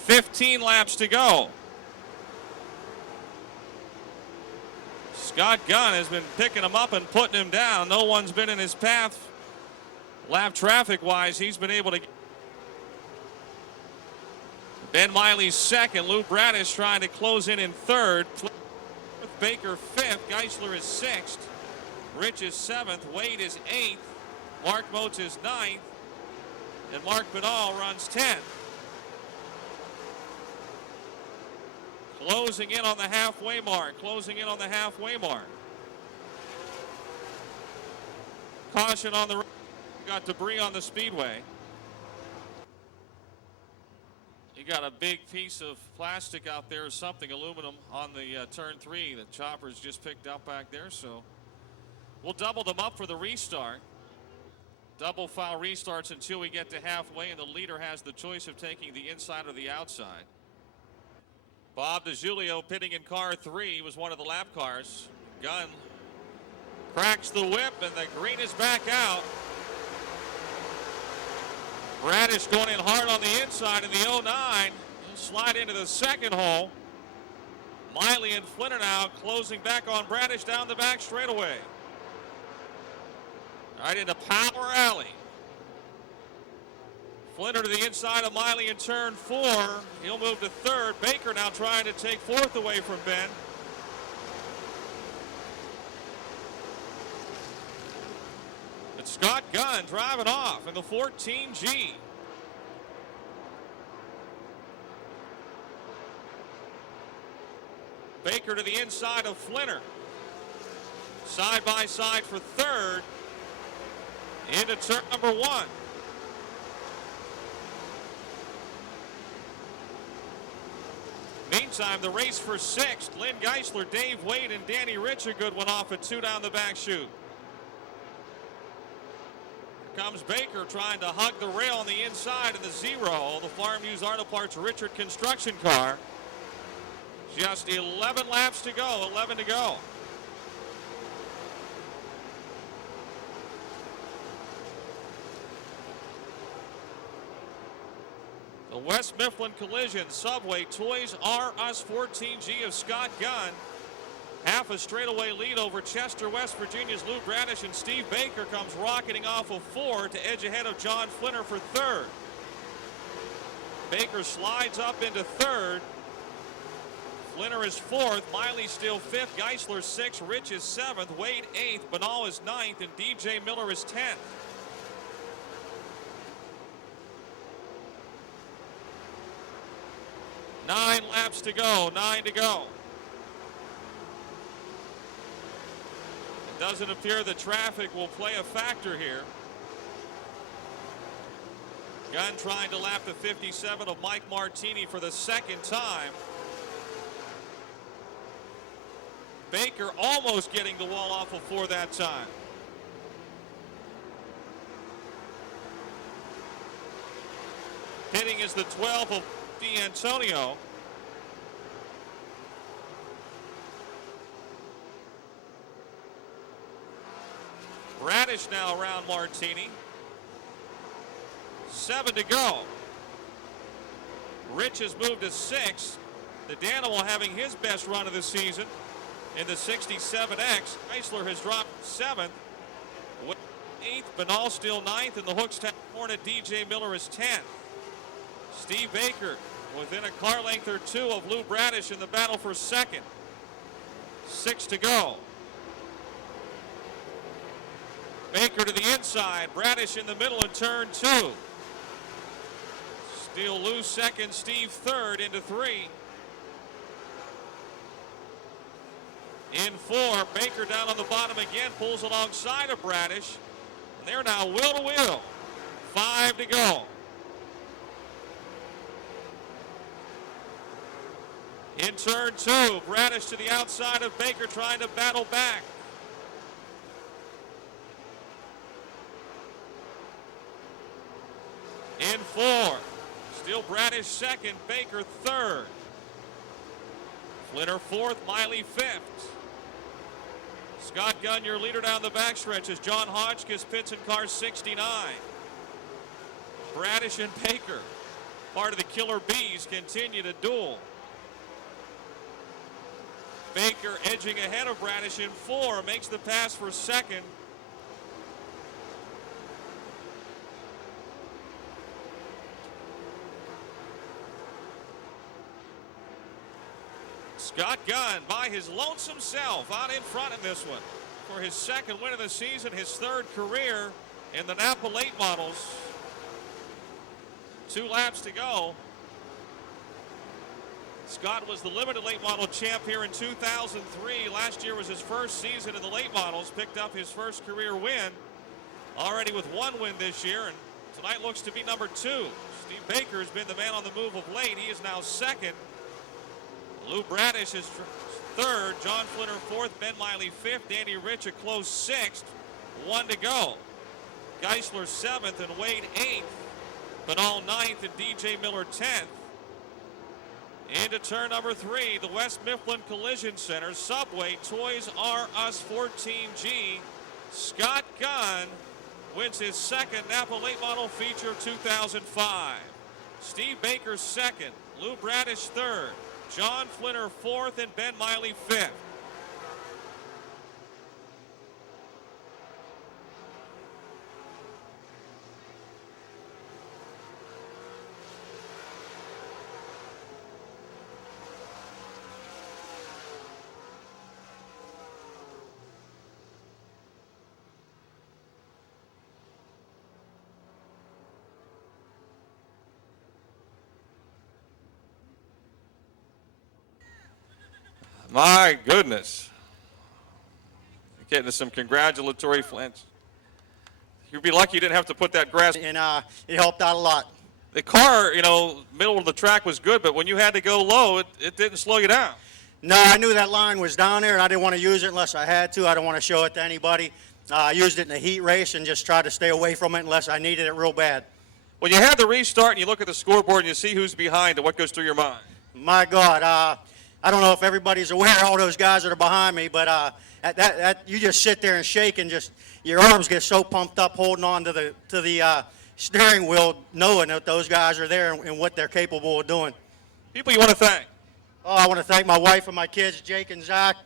15 laps to go. Scott Gunn has been picking him up and putting him down. No one's been in his path lap traffic wise. He's been able to. Ben Miley's 2nd. Lou Bradish trying to close in 3rd. Baker 5th. Geisler is 6th. Rich is 7th. Wade is 8th. Mark Motes is 9th. And Mark Benall runs 10th. Closing in on the halfway mark. Closing in on the halfway mark. Caution on the road. Got debris on the speedway. You got a big piece of plastic out there or something, aluminum, on the turn 3 that Chopper's just picked up back there. So we'll double them up for the restart. Double foul restarts until we get to halfway, and the leader has the choice of taking the inside or the outside. Bob DiGiulio pitting in car 3. He was one of the lap cars. Gunn cracks the whip, and the green is back out. Bradish going in hard on the inside in the 09. He'll slide into the 2nd hole. Miley and Flinner now closing back on Bradish down the back straightaway. Right into Power Alley. Flinner to the inside of Miley in turn 4. He'll move to 3rd. Baker now trying to take 4th away from Ben. It's Scott Gunn driving off in the 14G. Baker to the inside of Flinner. Side by side for 3rd. Into turn number 1. Meantime, the race for 6th. Lynn Geisler, Dave Wade, and Danny Richardgood went off at 2 down the back chute. Comes Baker trying to hug the rail on the inside of the 0. The Farm Used Auto Parts Richard construction car. Just 11 laps to go. 11 to go. The West Mifflin Collision Subway Toys R Us 14G of Scott Gunn. Half a straightaway lead over Chester, West Virginia's Lou Bradish, and Steve Baker comes rocketing off of 4 to edge ahead of John Flinner for 3rd. Baker slides up into 3rd. Flinner is 4th. Miley still 5th. Geisler 6th. Rich is 7th. Wade 8th. Benall is 9th. And DJ Miller is 10th. Nine laps to go. 9 to go. Doesn't appear the traffic will play a factor here. Gunn trying to lap the 57 of Mike Martini for the 2nd time. Baker almost getting the wall off of 4 that time. Hitting is the 12 of D'Antonio. Bradish now around Martini. 7 to go. Rich has moved to 6th. The Danimal having his best run of the season in the 67X. Geisler has dropped 7th. 8th, Benall still 9th, and the Hookstown Hornet DJ Miller is 10th. Steve Baker within a car length or two of Lou Bradish in the battle for second. 6 to go. Baker to the inside, Bradish in the middle in turn 2. Still Lou second, Steve third into 3. In 4, Baker down on the bottom again, pulls alongside of Bradish. And they're now wheel to wheel. 5 to go. In turn 2, Bradish to the outside of Baker trying to battle back. In 4, still Bradish second, Baker third. Flinner fourth, Miley fifth. Scott Gunn, your leader down the backstretch as John Hodgkiss pits in car 69. Bradish and Baker, part of the Killer Bees, continue to duel. Baker edging ahead of Bradish in 4, makes the pass for second. Scott Gunn by his lonesome self out in front in this one for his second win of the season, his third career in the Napa Late Models. 2 laps to go. Scott was the limited late model champ here in 2003. Last year was his first season in the late models, picked up his first career win. Already with 1 win this year, and tonight looks to be number 2. Steve Baker has been the man on the move of late. He is now second. Lou Bradish is third, John Flinner fourth, Ben Miley fifth, Danny Rich a close 6th. 1 to go. Geisler 7th and Wade 8th. Benall 9th and DJ Miller 10th. Into turn number 3, the West Mifflin Collision Center, Subway, Toys R Us 14G. Scott Gunn wins his second Napa Late Model feature of 2005. Steve Baker second, Lou Bradish third, John Flinner fourth, and Ben Miley fifth. My goodness. Getting to some congratulatory flinch. You'd be lucky you didn't have to put that grass. And it helped out a lot. The car, middle of the track was good, but when you had to go low, it didn't slow you down. No, I knew that line was down there, and I didn't want to use it unless I had to. I don't want to show it to anybody. I used it in a heat race and just tried to stay away from it unless I needed it real bad. When you had the restart and you look at the scoreboard and you see who's behind and what goes through your mind? My God, I don't know if everybody's aware of all those guys that are behind me, but you just sit there and shake and just your arms get so pumped up holding on to the steering wheel, knowing that those guys are there and what they're capable of doing. People you want to thank? Oh, I want to thank my wife and my kids, Jake and Zach.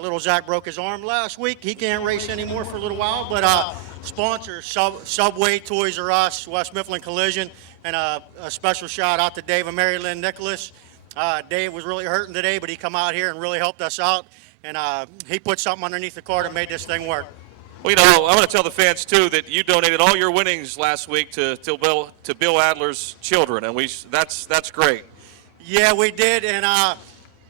Little Zach broke his arm last week. He can't race anymore for a little while, but sponsors, Subway, Toys R Us, West Mifflin Collision, and a special shout out to Dave and Mary Lynn Nicholas. Dave was really hurting today, but he come out here and really helped us out, and he put something underneath the car to make this thing work. Well, I want to tell the fans, too, that you donated all your winnings last week to Bill Adler's children, and that's great. Yeah, we did, and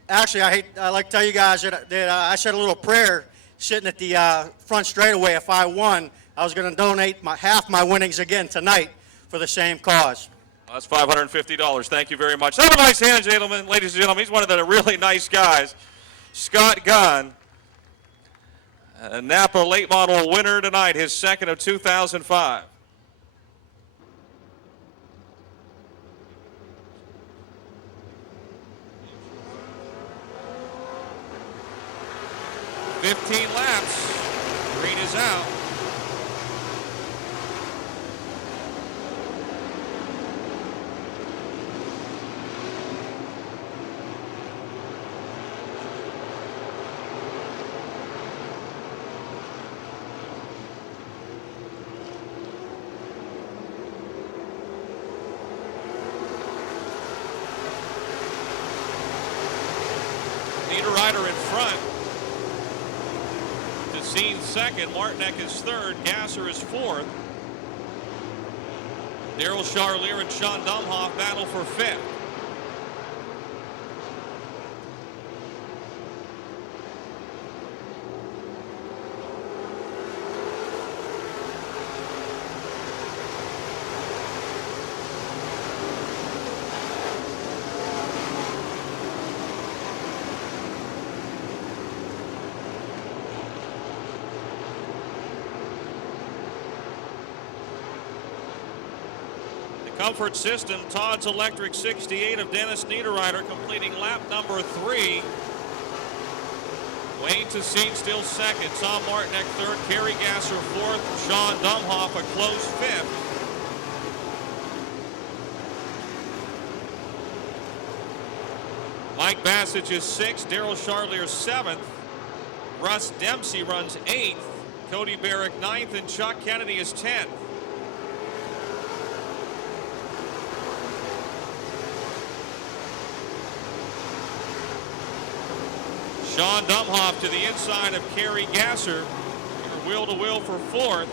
actually, I like to tell you guys that I said a little prayer sitting at the front straightaway. If I won, I was going to donate half my winnings again tonight for the same cause. Well, that's $550. Thank you very much. Have a nice hand, gentlemen, ladies and gentlemen. He's one of the really nice guys. Scott Gunn, a Napa Late Model winner tonight, his second of 2005. "15 laps. Green is out. Niederreiter in front. Dean second. Martinek is third. Gasser is fourth. Daryl Charlier and Sean Dumhoff battle for fifth. Comfort System, Todd's Electric 68 of Dennis Niederreiter completing lap number 3. Wayne Tassine still second. Tom Martinek third. Kerry Gasser fourth. Sean Dumhoff a close fifth. Mike Bassage is sixth. Daryl Charlier seventh. Russ Dempsey runs eighth. Cody Barrick ninth. And Chuck Kennedy is 10th. Sean Dumhoff to the inside of Kerry Gasser. Wheel to wheel for fourth.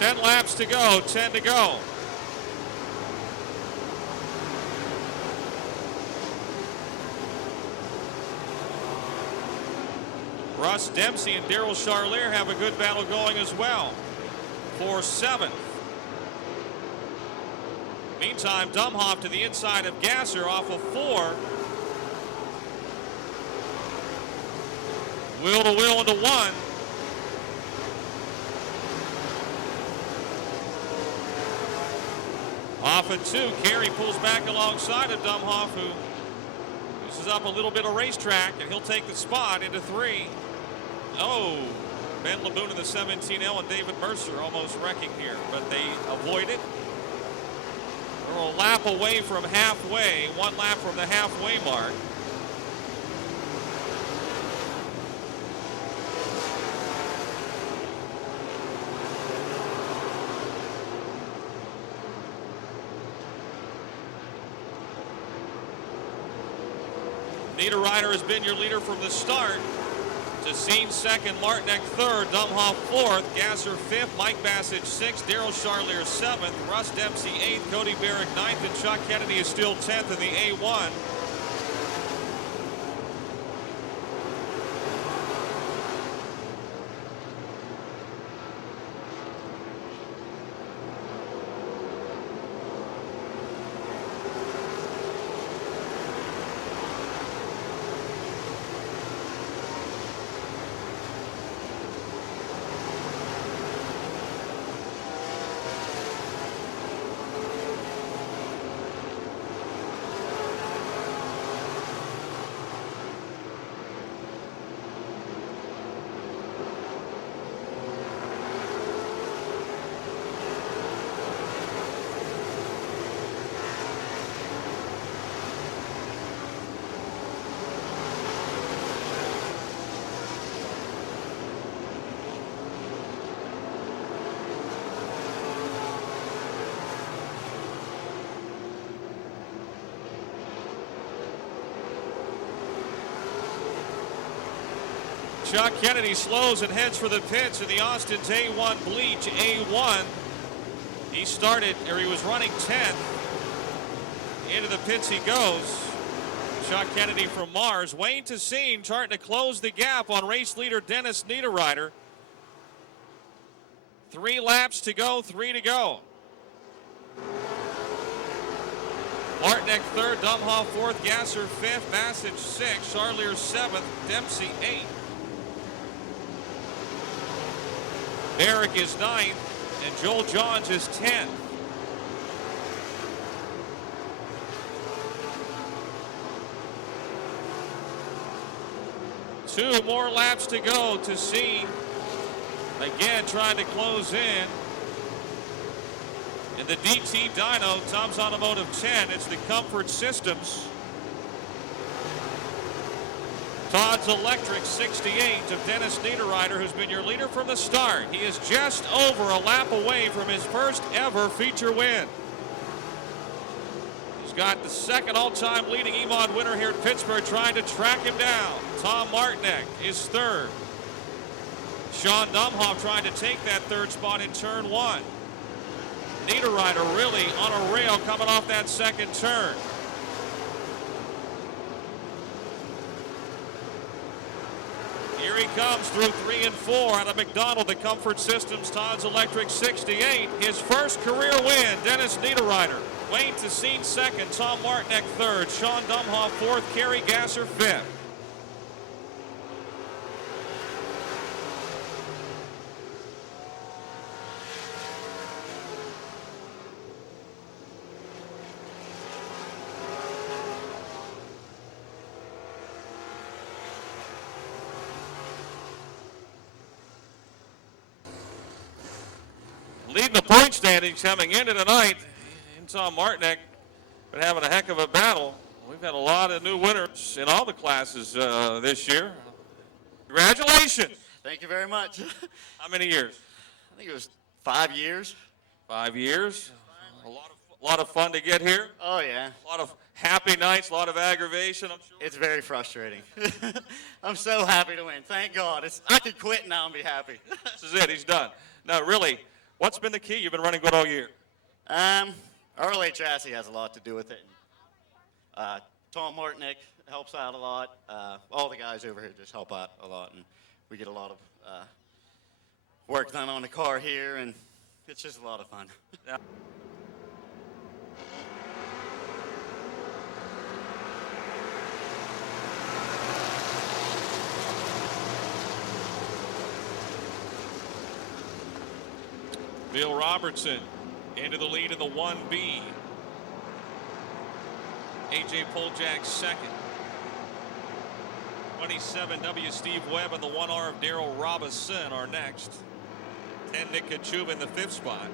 Ten laps to go, 10 to go. Russ Dempsey and Daryl Charlier have a good battle going as well for seventh. Meantime, Dumhoff to the inside of Gasser off of 4. Wheel to wheel into 1. Off of 2, Kerry pulls back alongside of Dumhoff, who uses up a little bit of racetrack, and he'll take the spot into 3. Oh, Ben Laboon in the 17L and David Mercer almost wrecking here, but they avoid it. They're a lap away from halfway, 1 lap from the halfway mark. Niederreiter has been your leader from the start. Tassine second, Martinek third, Dumhoff fourth, Gasser fifth, Mike Bassage sixth, Daryl Charlier seventh, Russ Dempsey eighth, Cody Barrick ninth, and Chuck Kennedy is still 10th in the A1. Chuck Kennedy slows and heads for the pits in the Austin's A1 Bleach A1. He was running 10th. Into the pits he goes. Chuck Kennedy from Mars. Wayne Tassine starting to close the gap on race leader Dennis Niederreiter. 3 laps to go, 3 to go. Martinek third, Dumhoff fourth, Gasser fifth, Bassage sixth, Charlier seventh, Dempsey eighth. Barrick is 9th, and Joel Johns is 10th. Two more laps to go. To see again trying to close in the DT Dyno, Tom's Automotive 10. It's the Comfort Systems. Todd's Electric 68 of Dennis Niederreiter, who's been your leader from the start. He is just over a lap away from his first ever feature win. He's got the second all-time leading EMOD winner here at Pittsburgh trying to track him down. Tom Martinek is third. Sean Dumhoff trying to take that third spot in turn one. Niederreiter really on a rail coming off that second turn. Here he comes through 3 and 4 out of McDonald, the Comfort Systems Todd's Electric 68. His first career win, Dennis Niederreiter. Wayne Tassine second, Tom Martinek third, Sean Dumhoff fourth, Kerry Gasser fifth. Leading the point standings coming into tonight, and Tom Martinek been having a heck of a battle. We've had a lot of new winners in all the classes this year. Congratulations. Thank you very much. How many years? I think it was 5 years. 5 years. A lot of fun to get here. Oh, yeah. A lot of happy nights, a lot of aggravation, I'm sure. It's very frustrating. I'm so happy to win. Thank God. I could quit now and be happy. This is it. He's done. No, really, what's been the key? You've been running good all year. Our late chassis has a lot to do with it. Tom Martinek helps out a lot. All the guys over here just help out a lot, and we get a lot of work done on the car here, and it's just a lot of fun. Yeah. Bill Robertson into the lead in the 1B. A.J. Poljak second. 27W Steve Webb and the 1R of Darrell Robison are next. 10 Nick Kachuba in the fifth spot.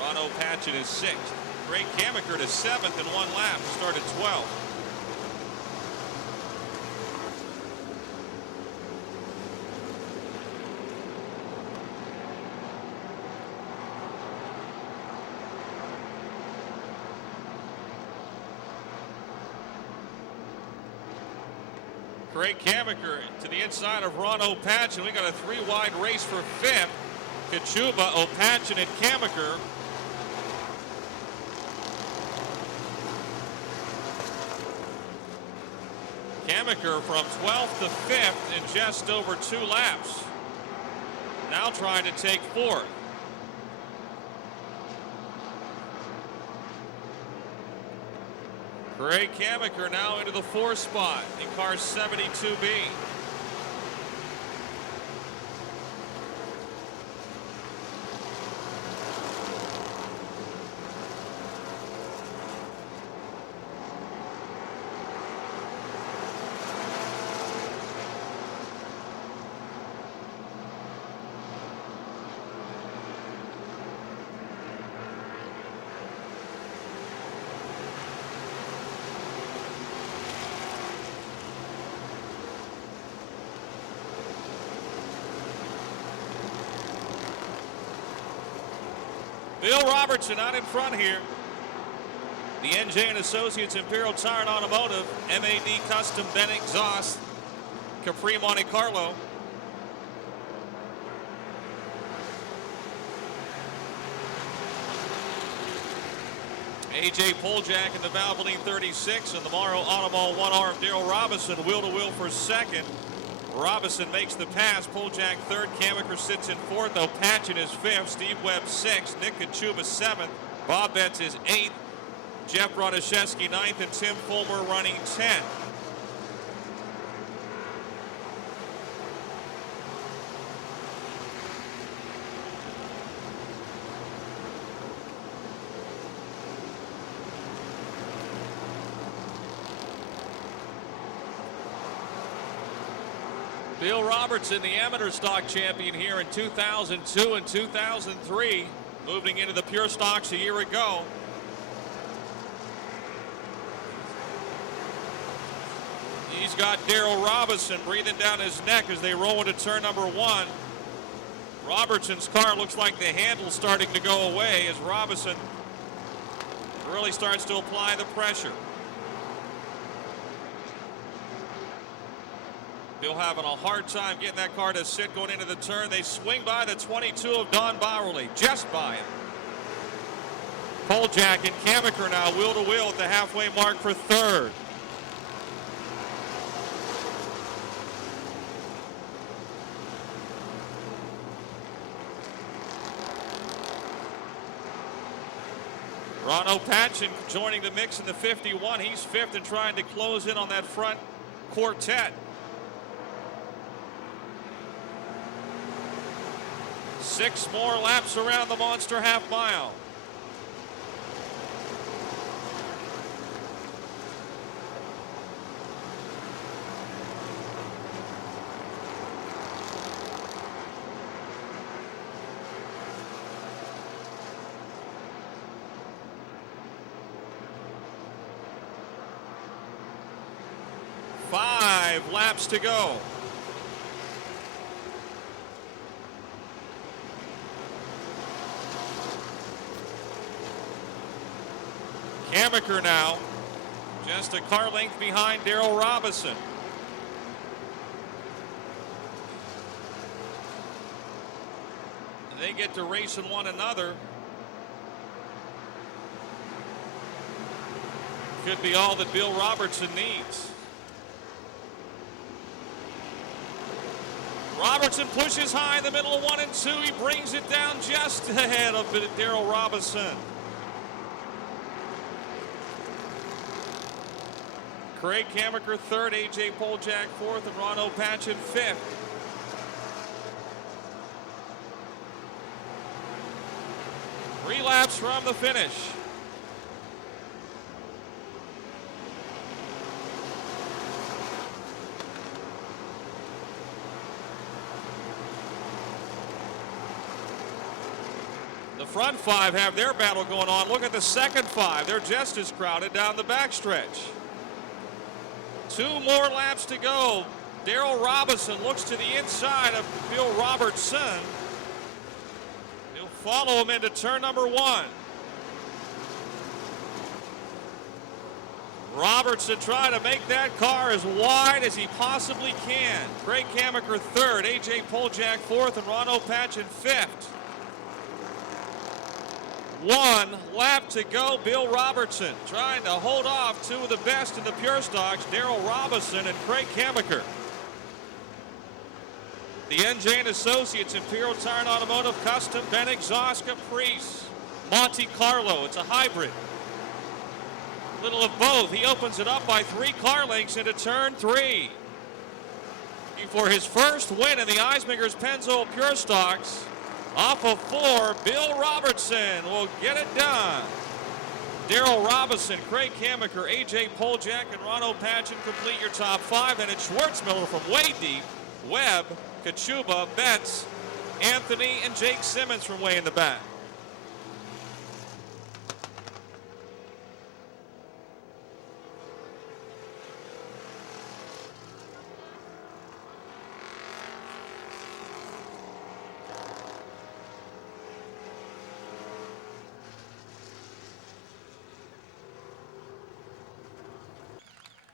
Ron Patchen is sixth. Greg Kamaker to seventh in 1 lap to start at 12th. Greg Kamaker to the inside of Ron O'Patchen. We got a 3-wide race for fifth. Kachuba, O'Patchen, and Kamaker. Kamaker from 12th to 5th in just over 2 laps. Now trying to take 4th. Greg Kamaker now into the 4th spot in car 72B. Bill Robertson out in front here. The NJ and Associates Imperial Tire and Automotive, MAD Custom Bent Exhaust, Capri Monte Carlo. A.J. Poljak in the Valvoline 36 and the Morrow Automall 1R of Darrell Robison wheel-to-wheel for second. Robison makes the pass. Poljak third. Kamaker sits in fourth. O'Patchen is fifth. Steve Webb sixth. Nick Kachuba seventh. Bob Betts is eighth. Jeff Radishevsky ninth. And Tim Fulmer running 10th. Bill Robertson, the amateur stock champion here in 2002 and 2003, moving into the pure stocks a year ago. He's got Darrell Robinson breathing down his neck as they roll into turn number 1. Robertson's car looks like the handle's starting to go away as Robinson really starts to apply the pressure. Bill having a hard time getting that car to sit going into the turn. They swing by the 22 of Don Bowerly, just by him. Poljack and Kamiker now wheel to wheel at the halfway mark for third. Ron O'Patchen joining the mix in the 51. He's fifth and trying to close in on that front quartet. 6 more laps around the monster half mile. Five laps to go. Kamiker now just a car length behind Darrell Robinson. They get to racing one another. Could be all that Bill Robertson needs. Robertson pushes high in the middle of 1 and 2. He brings it down just ahead of Darrell Robinson. Craig Kamiker third, A.J. Poljack fourth, and Ron O'Patchen fifth. Three laps from the finish. The front five have their battle going on. Look at the second five. They're just as crowded down the backstretch. 2 more laps to go. Darrell Robinson looks to the inside of Bill Robertson. He'll follow him into turn number 1. Robertson trying to make that car as wide as he possibly can. Craig Kamiker third, A.J. Poljack fourth, and Ron O'Patchen fifth. 1 lap to go. Bill Robertson trying to hold off 2 of the best in the pure stocks, Darrell Robinson and Craig Kamiker. The NJ and Associates, Imperial Tire and Automotive, Custom, Ben Exhaust, Caprice, Monte Carlo. It's a hybrid. Little of both. He opens it up by 3 car lengths into turn 3. For his first win in the Eisminger's Pennzoil Pure Stocks. Off of 4, Bill Robertson will get it done. Darrell Robinson, Craig Kamiker, A.J. Poljack, and Ron O'Patchen complete your top 5. And it's Schwartzmiller from way deep, Webb, Kachuba, Betts, Anthony, and Jake Simmons from way in the back.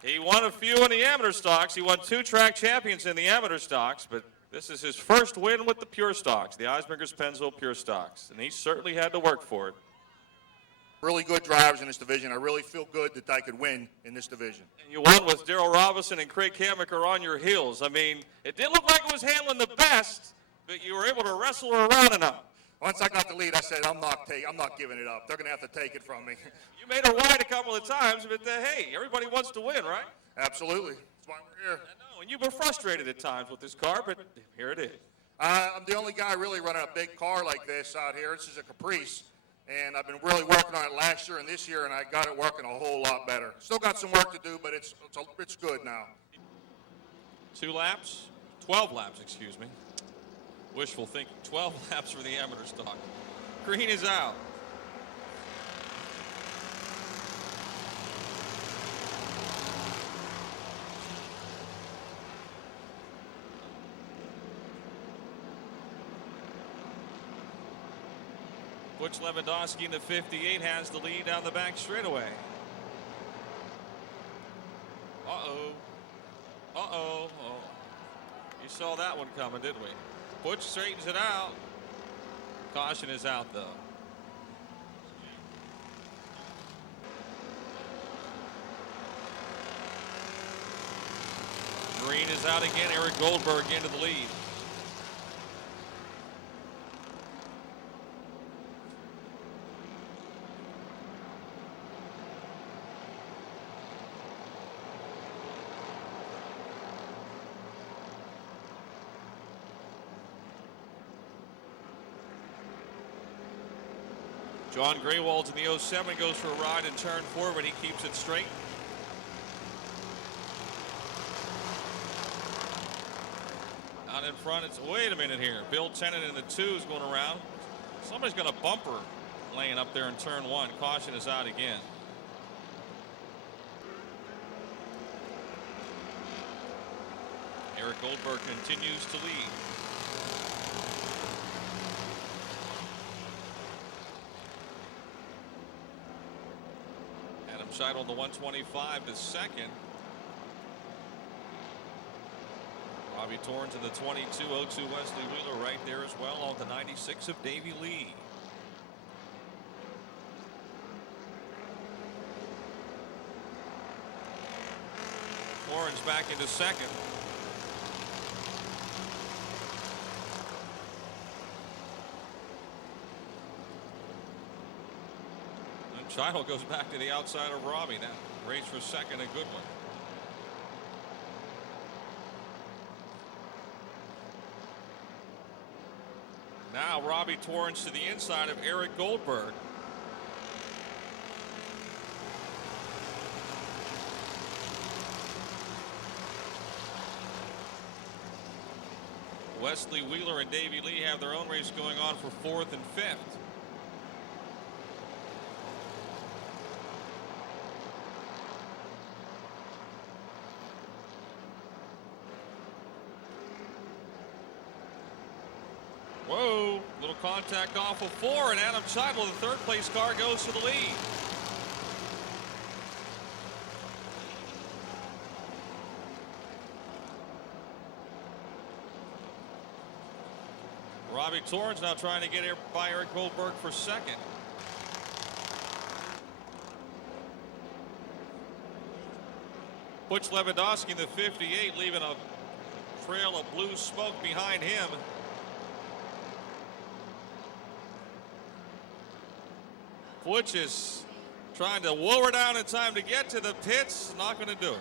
He won a few in the amateur stocks. He won 2 track champions in the amateur stocks, but this is his first win with the pure stocks, the Eisminger's Pennzoil Pure Stocks, and he certainly had to work for it. Really good drivers in this division. I really feel good that I could win in this division. And you won with Darrell Robinson and Craig Kamiker on your heels. I mean, it didn't look like it was handling the best, but you were able to wrestle her around enough. Once I got the lead, I said, I'm not giving it up. They're going to have to take it from me. You made her ride a couple of times, but hey, everybody wants to win, right? Absolutely. That's why we're here. I know, and you were frustrated at times with this car, but here it is. I'm the only guy really running a big car like this out here. This is a Caprice, and I've been really working on it last year and this year, and I got it working a whole lot better. Still got some work to do, but it's good now. 12 laps, excuse me. Wishful thinking. 12 laps for the amateur stock. Green is out. Butch Lewandowski in the 58 has the lead down the back straightaway. Uh-oh. Uh-oh. Oh. You saw that one coming, didn't we? Butch straightens it out. Caution is out, though. Green is out again. Eric Goldberg into the lead. John Graywald's in the 07, goes for a ride and turn forward. He keeps it straight. Out in front, it's, wait a minute here. Bill Tennant in the 2 is going around. Somebody's got a bumper laying up there in turn 1. Caution is out again. Eric Goldberg continues to lead. Adam Scheidel, the 125 to second. Bobby Torrance in the 22, 02 Wesley Wheeler right there as well on the 96 of Davey Lee. Torrance back into second. And Scheidel goes back to the outside of Robbie. That race for second, a good one. Now Robbie Torrance to the inside of Eric Goldberg. Wesley Wheeler and Davey Lee have their own race going on for 4th and 5th. Whoa, little contact off of 4, and Adam Scheidel, the 3rd place car, goes to the lead. Robbie Torrance now trying to get by Eric Goldberg for second. Butch Lewandowski in the 58 leaving a trail of blue smoke behind him. Butch is trying to lower down in time to get to the pits. Not going to do it.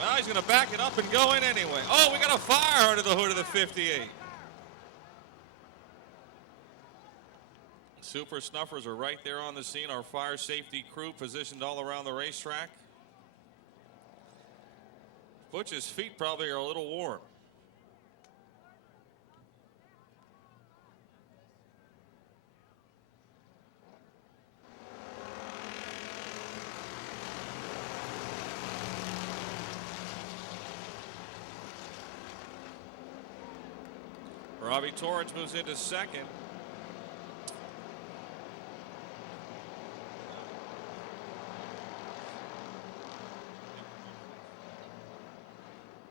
Now he's going to back it up and go in anyway. Oh, we got a fire under the hood of the 58. Super Snuffers are right there on the scene. Our fire safety crew positioned all around the racetrack. Butch's feet probably are a little warm. Robbie Torrance moves into second.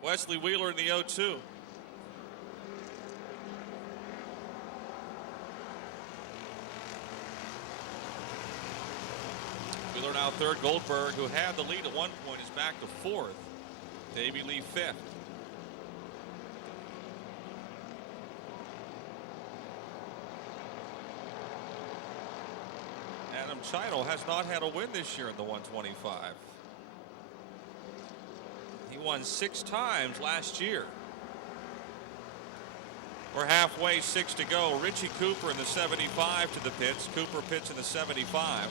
Wesley Wheeler in the 0-2. Wheeler now 3rd. Goldberg, who had the lead at one point, is back to 4th. Davey Lee 5th. Adam Scheidel has not had a win this year in the 125. He won 6 times last year. We're halfway, 6 to go. Richie Cooper in the 75 to the pits. Cooper pits in the 75.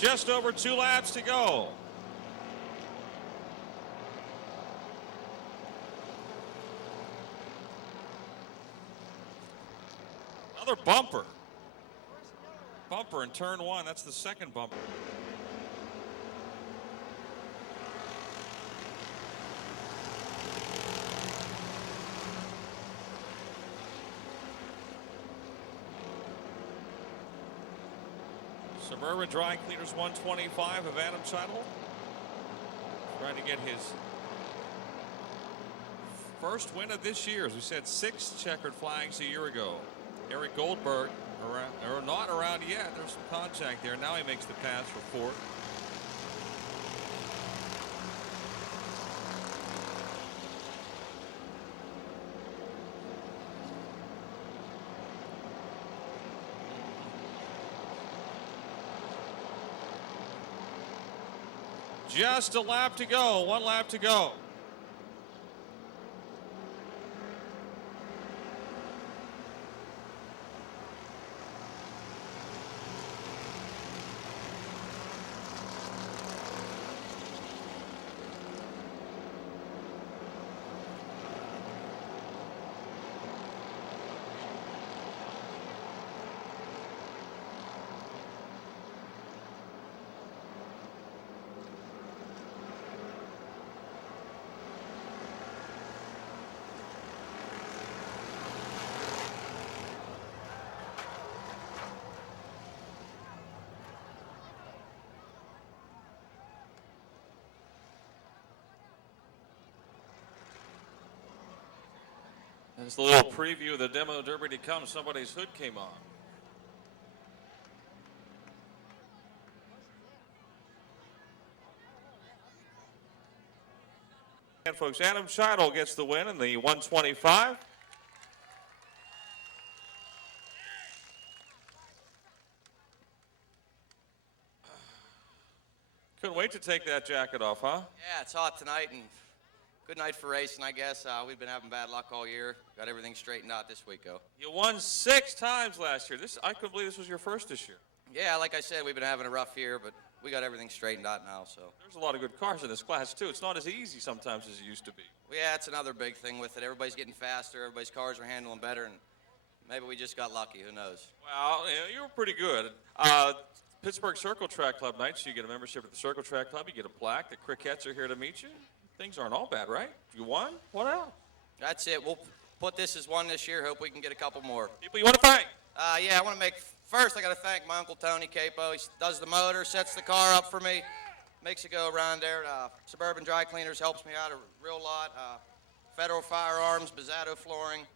just over 2 laps to go. Another bumper. Bumper in turn 1. That's the second bumper. Suburban Dry Cleaners 125 of Adam Seidel. Trying to get his first win of this year. As we said, 6 checkered flags a year ago. Eric Goldberg, or not around yet. There's some contact there. Now he makes the pass for 4th. Just a lap to go. 1 lap to go. Just a little preview of the demo derby to come. Somebody's hood came on. And folks, Adam Scheidel gets the win in the 125. Couldn't wait to take that jacket off, huh? Yeah, it's hot tonight and good night for racing, I guess. We've been having bad luck all year. Got everything straightened out this week, though. You won 6 times last year. I couldn't believe this was your first this year. Yeah, like I said, we've been having a rough year, but we got everything straightened out now, so. There's a lot of good cars in this class, too. It's not as easy sometimes as it used to be. Well, yeah, that's another big thing with it. Everybody's getting faster. Everybody's cars are handling better, and maybe we just got lucky. Who knows? Well, you were pretty good. Pittsburgh Circle Track Club nights, you get a membership at the Circle Track Club. You get a plaque. The Crickets are here to meet you. Things aren't all bad, right? You won? What else? That's it. We'll put this as one this year. Hope we can get a couple more. People you want to thank? Yeah, I want to first I got to thank my Uncle Tony Capo. He does the motor, sets the car up for me, makes it go around there. Suburban Dry Cleaners helps me out a real lot. Federal Firearms, Bizzato Flooring,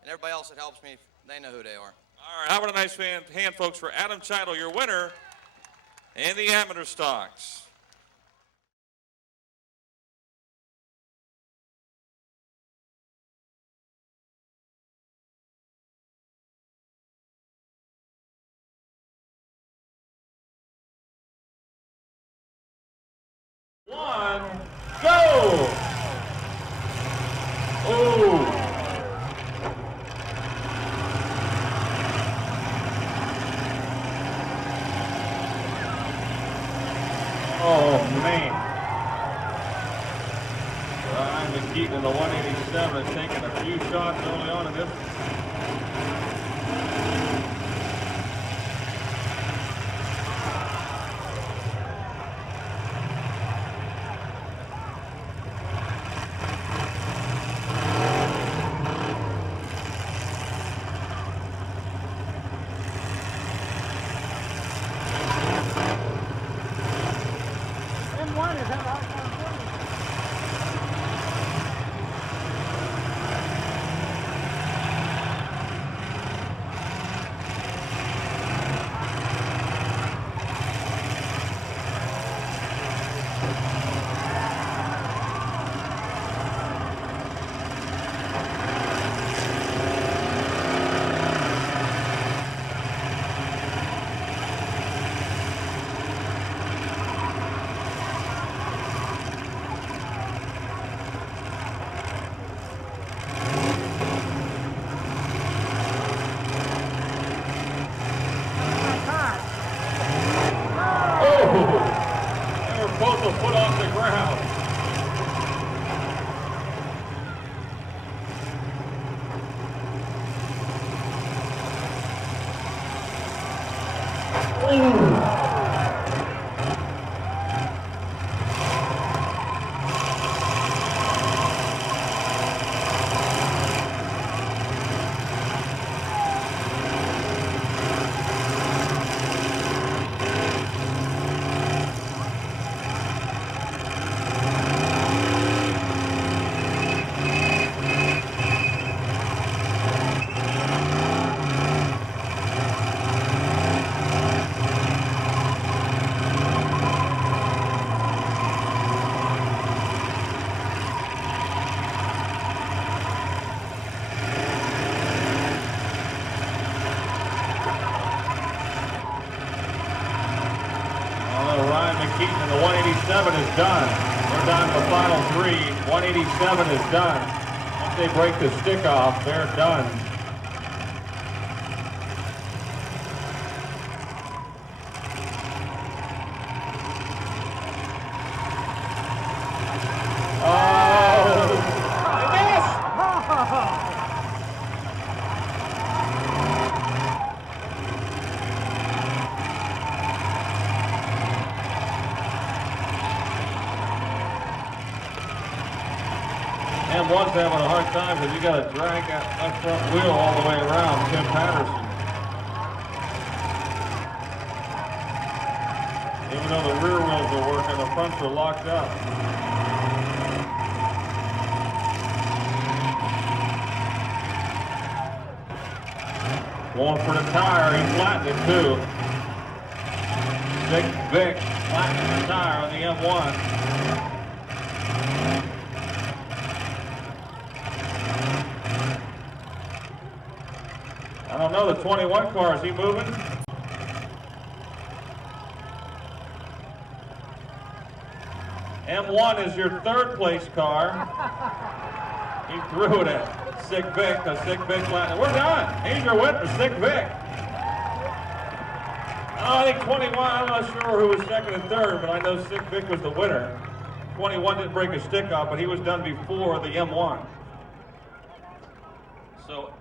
and everybody else that helps me, they know who they are. All right, how about a nice hand, folks, for Adam Scheidel, your winner in the amateur stocks. One, go! Oh! Oh, man. Ryan McKeaton in the 187 has taken a few shots early on in this. And the 187 is done. We're down to the final three. 187 is done. Once they break the stick off, they're done. M1's having a hard time because you got to drag that front wheel all the way around Tim Patterson. Even though the rear wheels are working, the fronts are locked up. Going for the tire, he flattened it too. Big Vic flattening the tire on the M1. I don't know, the 21 car, is he moving? M1 is your third place car. He threw it at Sick Vic, the Sick Vic flattened. We're done. He's your win for Sick Vic. Oh, I think 21, I'm not sure who was second and third, but I know Sick Vic was the winner. 21 didn't break his stick off, but he was done before the M1. So